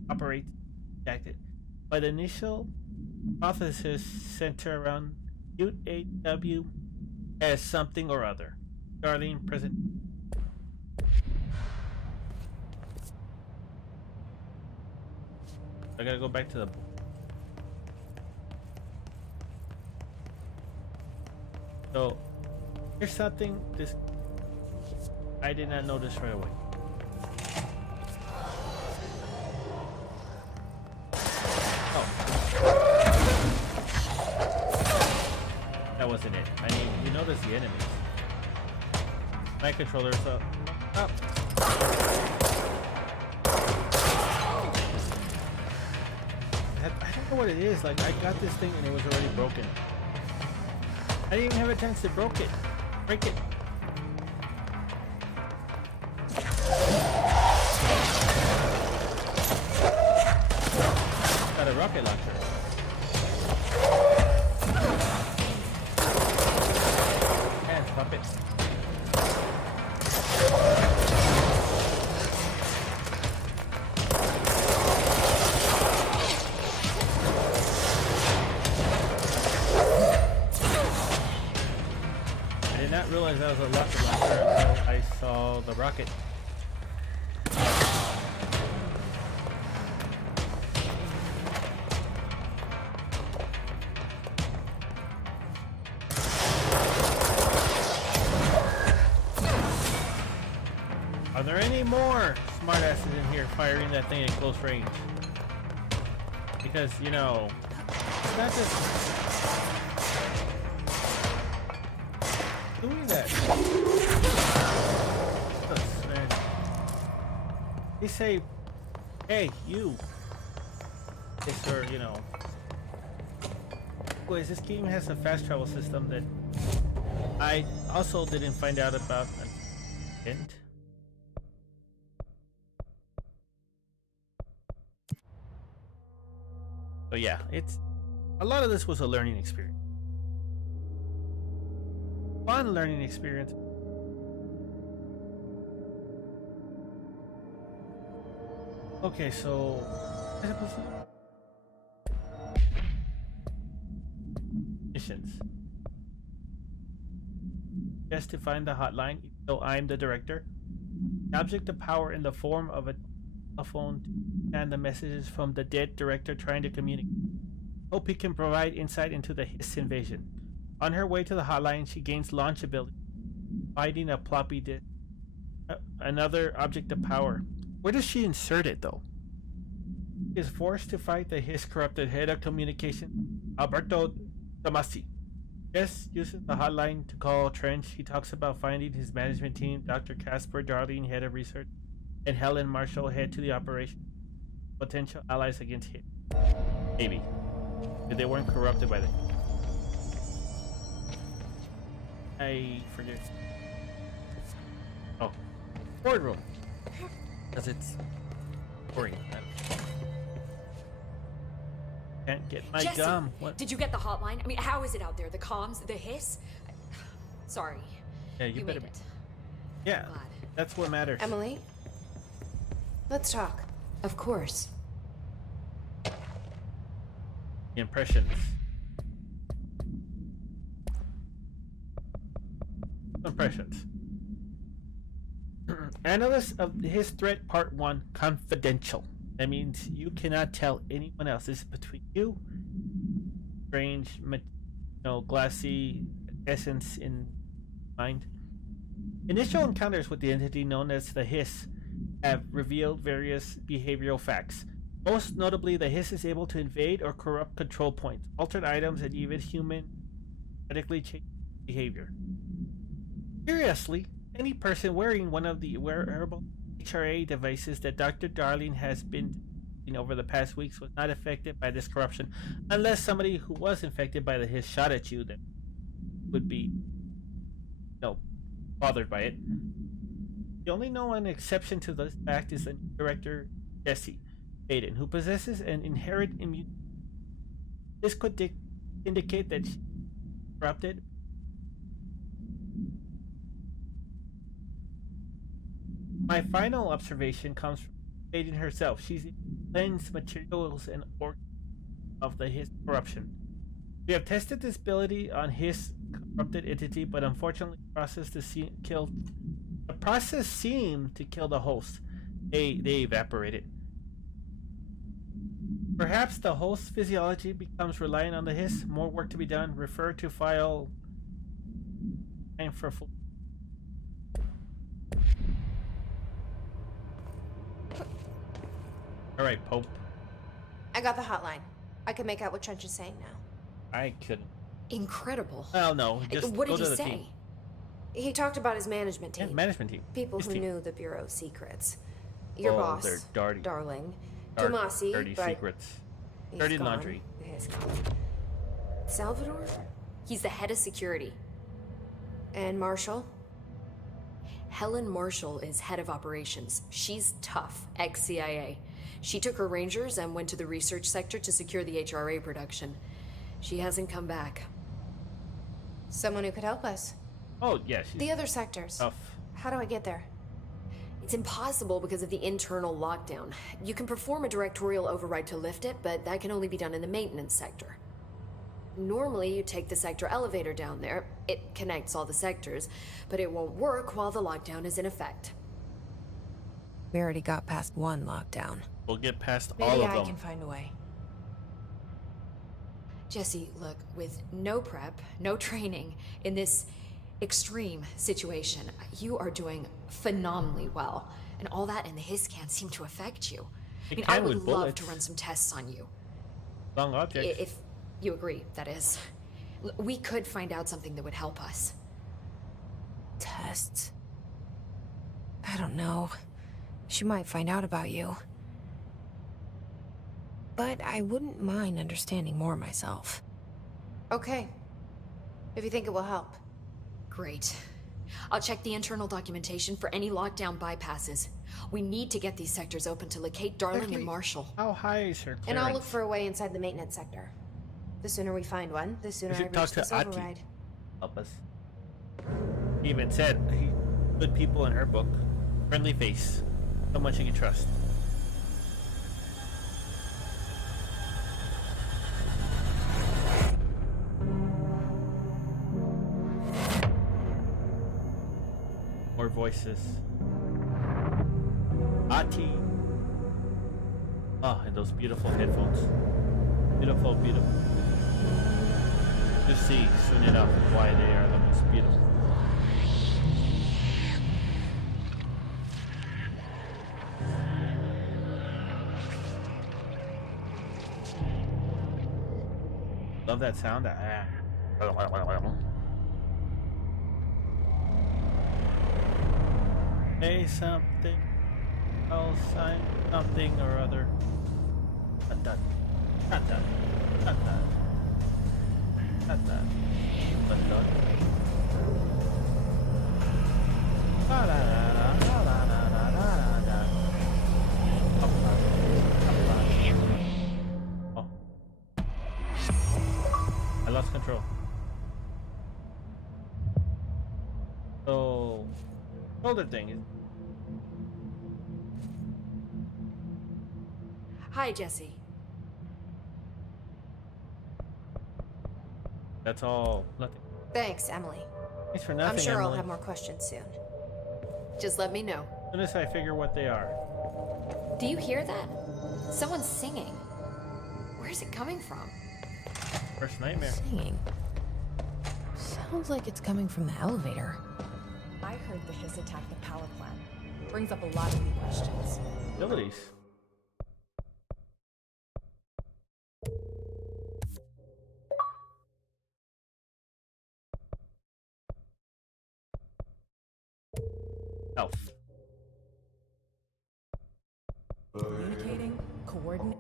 operates detected. But the initial hypothesis center around Butte AW as something or other. Darlene present. I gotta go back to the. So, here's something this I did not notice right away. Oh, that wasn't it. I mean, you notice the enemies. My controller's up. Up. I don't know what it is. Like, I got this thing and it was already broken. I didn't even have a chance to break it. Got a rocket launcher. And stop it. I did not realize that was a rocket launcher until I saw the rocket. there any more smartasses in here firing that thing at close range? Because, you know, it's not just doing that. They say, hey, you. Yes, or, you know. Anyways, this game has a fast travel system that I also didn't find out about until the end. So yeah, it's a lot of this was a learning experience. Fun learning experience. Okay, so missions. Just to find the hotline, even though I'm the director. The object of power in the form of a telephone and the messages from the dead director trying to communicate. Hope he can provide insight into the Hiss invasion. On her way to the hotline, she gains launch ability, finding a floppy disk. Another object of power. Where does she insert it, though? She is forced to fight the Hiss corrupted head of communication, Alberto Tomasi. Jess uses the hotline to call Trench. He talks about finding his management team, Dr. Casper Darling, head of research, and Helen Marshall, head to the operation. Potential allies against him. Maybe. If they weren't corrupted by them. I forget. Oh. Boardroom. Because it's boring. Can't get my Jesse, gum. What? Did you get the hotline? I mean, how is it out there? The comms? The hiss? Sorry. Yeah, you better made it. Yeah, Glad. that's what matters. Emily? Let's talk. Of course. Impressions. Impressions. Analyst of his threat part 1 confidential. That means you cannot tell anyone else. This is between you, strange, glassy essence in mind. Initial encounters with the entity known as the Hiss have revealed various behavioral facts. Most notably, the Hiss is able to invade or corrupt control points, altered items, and even human radically change behavior. Curiously, any person wearing one of the wearable HRA devices that Dr. Darling has been using over the past weeks was not affected by this corruption, unless somebody who was infected by the Hiss shot at you that would be bothered by it. The only known exception to this fact is the director Jesse Baden, who possesses an inherent immunity. This could indicate that she is corrupted. My final observation comes from Baden herself. She's cleansed materials and organs of the Hiss corruption. We have tested this ability on Hiss corrupted entity, but unfortunately the process seemed to kill the host. They evaporated. Perhaps the host's physiology becomes reliant on the Hiss. More work to be done. Refer to file and for full. All right, Pope. I got the hotline. I can make out what Trench is saying now. I couldn't. Incredible. Well, no. Just What go did to he the say? team. He talked about his management team. Yeah, management team. People His who team. knew the Bureau's secrets. Your boss, they're dirty. Darling. Tomasi, Dirty but secrets. he's Dirty gone. laundry. He's gone. Salvador? He's the head of security. And Marshall? Helen Marshall is head of operations. She's tough, ex-CIA. She took her Rangers and went to the research sector to secure the HRA production. She hasn't come back. Someone who could help us. Oh, yeah. She's The other sectors. tough. How do I get there? It's impossible because of the internal lockdown. You can perform a directorial override to lift it, but that can only be done in the maintenance sector. Normally, you take the sector elevator down there. It connects all the sectors, but it won't work while the lockdown is in effect. We already got past one lockdown. We'll get past Maybe all of I them. can find a way. Jesse, look, with no prep, no training, in this extreme situation. You are doing phenomenally well, and all that in the hiss can't seem to affect you. I mean, I would love to run some tests on you. Long objects. If you agree, that is. We could find out something that would help us. Tests? I don't know. She might find out about you. But I wouldn't mind understanding more myself. Okay. If you think it will help. Great. I'll check the internal documentation for any lockdown bypasses. We need to get these sectors open to locate Darling and Marshall. How high is her clearance? And I'll look for a way inside the maintenance sector. The sooner we find one, the sooner I reach this override. Help us. He even said, good people in her book. Friendly face. Someone she can trust. More voices. Ati. Ah, and those beautiful headphones. Beautiful, beautiful. You'll see soon enough why they are the most beautiful. Love that sound. Say something else, sign something or other. Not that. Not that. Not that. Not that. But not. La la la la la la la la la. Oh. I lost control. So, shoulder thing is. Hi, Jesse. That's all. Nothing. Thanks, Emily. Thanks for nothing, I'm sure Emily. I'll have more questions soon. Just let me know. As soon as I figure what they are. Do you hear that? Someone's singing. Where's it coming from? First nightmare. Singing. Sounds like it's coming from the elevator. I heard the hiss attack the power plant. Brings up a lot of new questions. Abilities. Elf. Communicating, coordinating.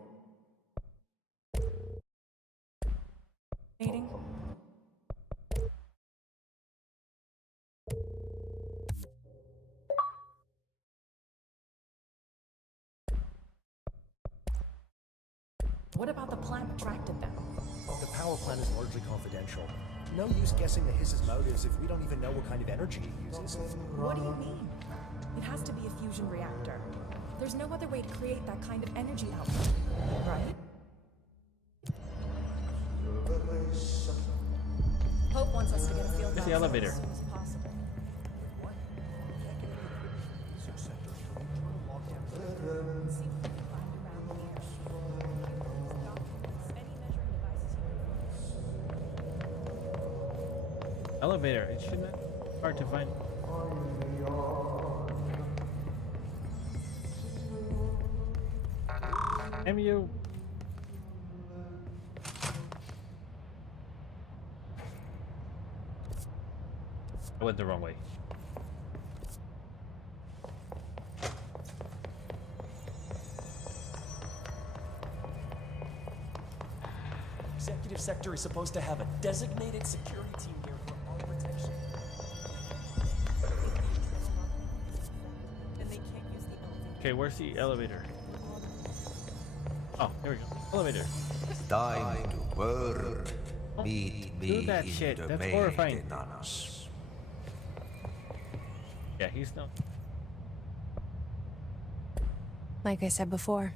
What about the plant attracted them? The power plant is largely confidential. No use guessing the hiss's motives if we don't even know what kind of energy he uses. What do you mean? It has to be a fusion reactor. There's no other way to create that kind of energy output, right? Hope wants us to get a field Where's the elevator? as soon as possible. Elevator. It shouldn't be hard to find. MU. I went the wrong way. Executive sector is supposed to have a designated security team here for our protection. Then they can't use the elevator. Okay, where's the elevator? Oh, here we go. Elevator. Time to work. Meet me do that in shit. the That's horrifying. maintenance. Yeah, he's no. Like I said before,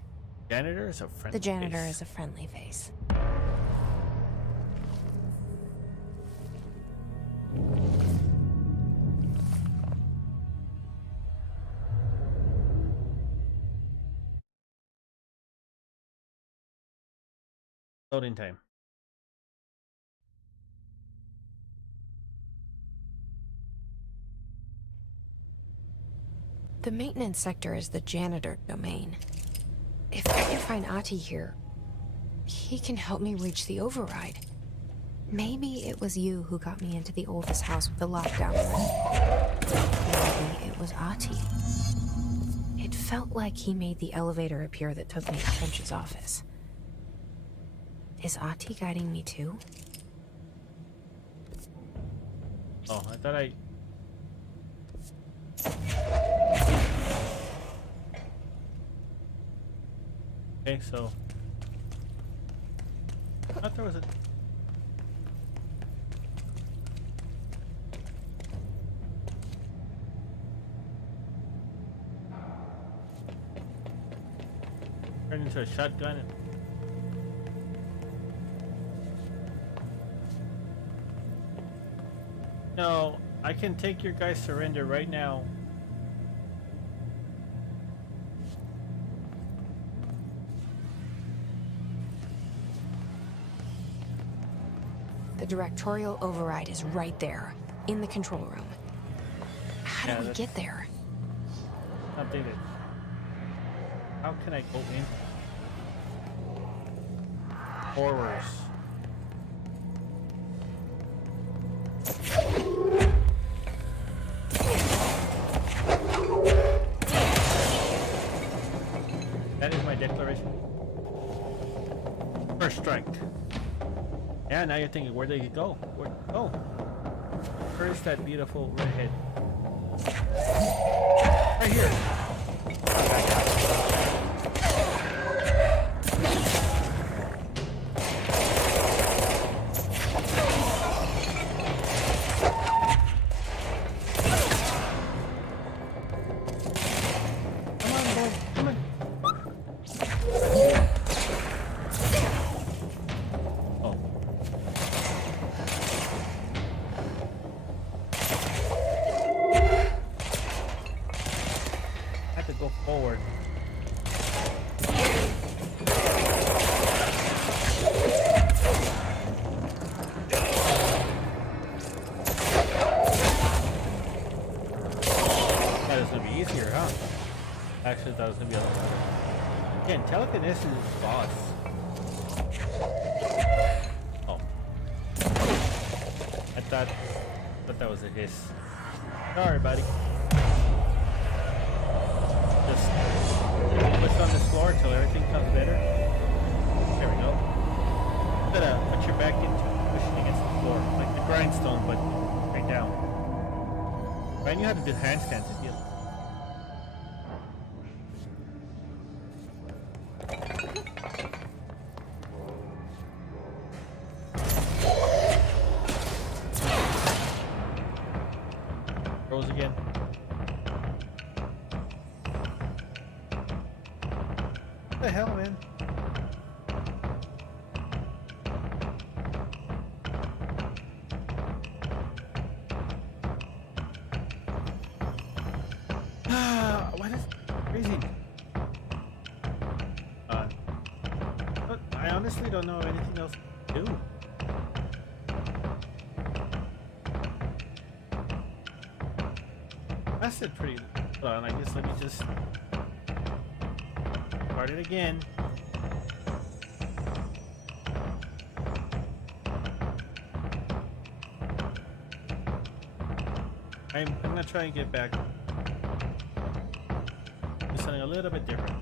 Janitor is a friendly the janitor face. is a friendly face. Loading time. The maintenance sector is the janitor domain. If I can find Ahti here, he can help me reach the override. Maybe it was you who got me into the oldest house with the lockdown room. Maybe it was Ahti. It felt like he made the elevator appear that took me to Trench's office. Is Ahti guiding me too? Oh, I thought I... Okay, so... I thought there was a... Turned into a shotgun and... No, I can take your guys' surrender right now. The directorial override is right there, in the control room. How do we get there? Updated. How can I go in? Horrors. That is my declaration. First strike. Yeah, now you're thinking, where did he go? Where? Oh, where's that beautiful redhead? Right here. Forward. That is gonna be easier, huh? Actually, that was gonna be a lot better. Again, telekinesis is boss. Oh, I thought that was a hiss. Sorry, buddy. Just push on this floor until everything comes better. There we go. Gotta put your back into pushing against the floor, like the grindstone, but right down. I knew how to do handstands and heal. Rose again. What the hell, man? What is crazy? But I honestly don't know anything else to do. That's it pretty. Hold on, I guess let me just start it again. I'm gonna try and get back. Do something a little bit different.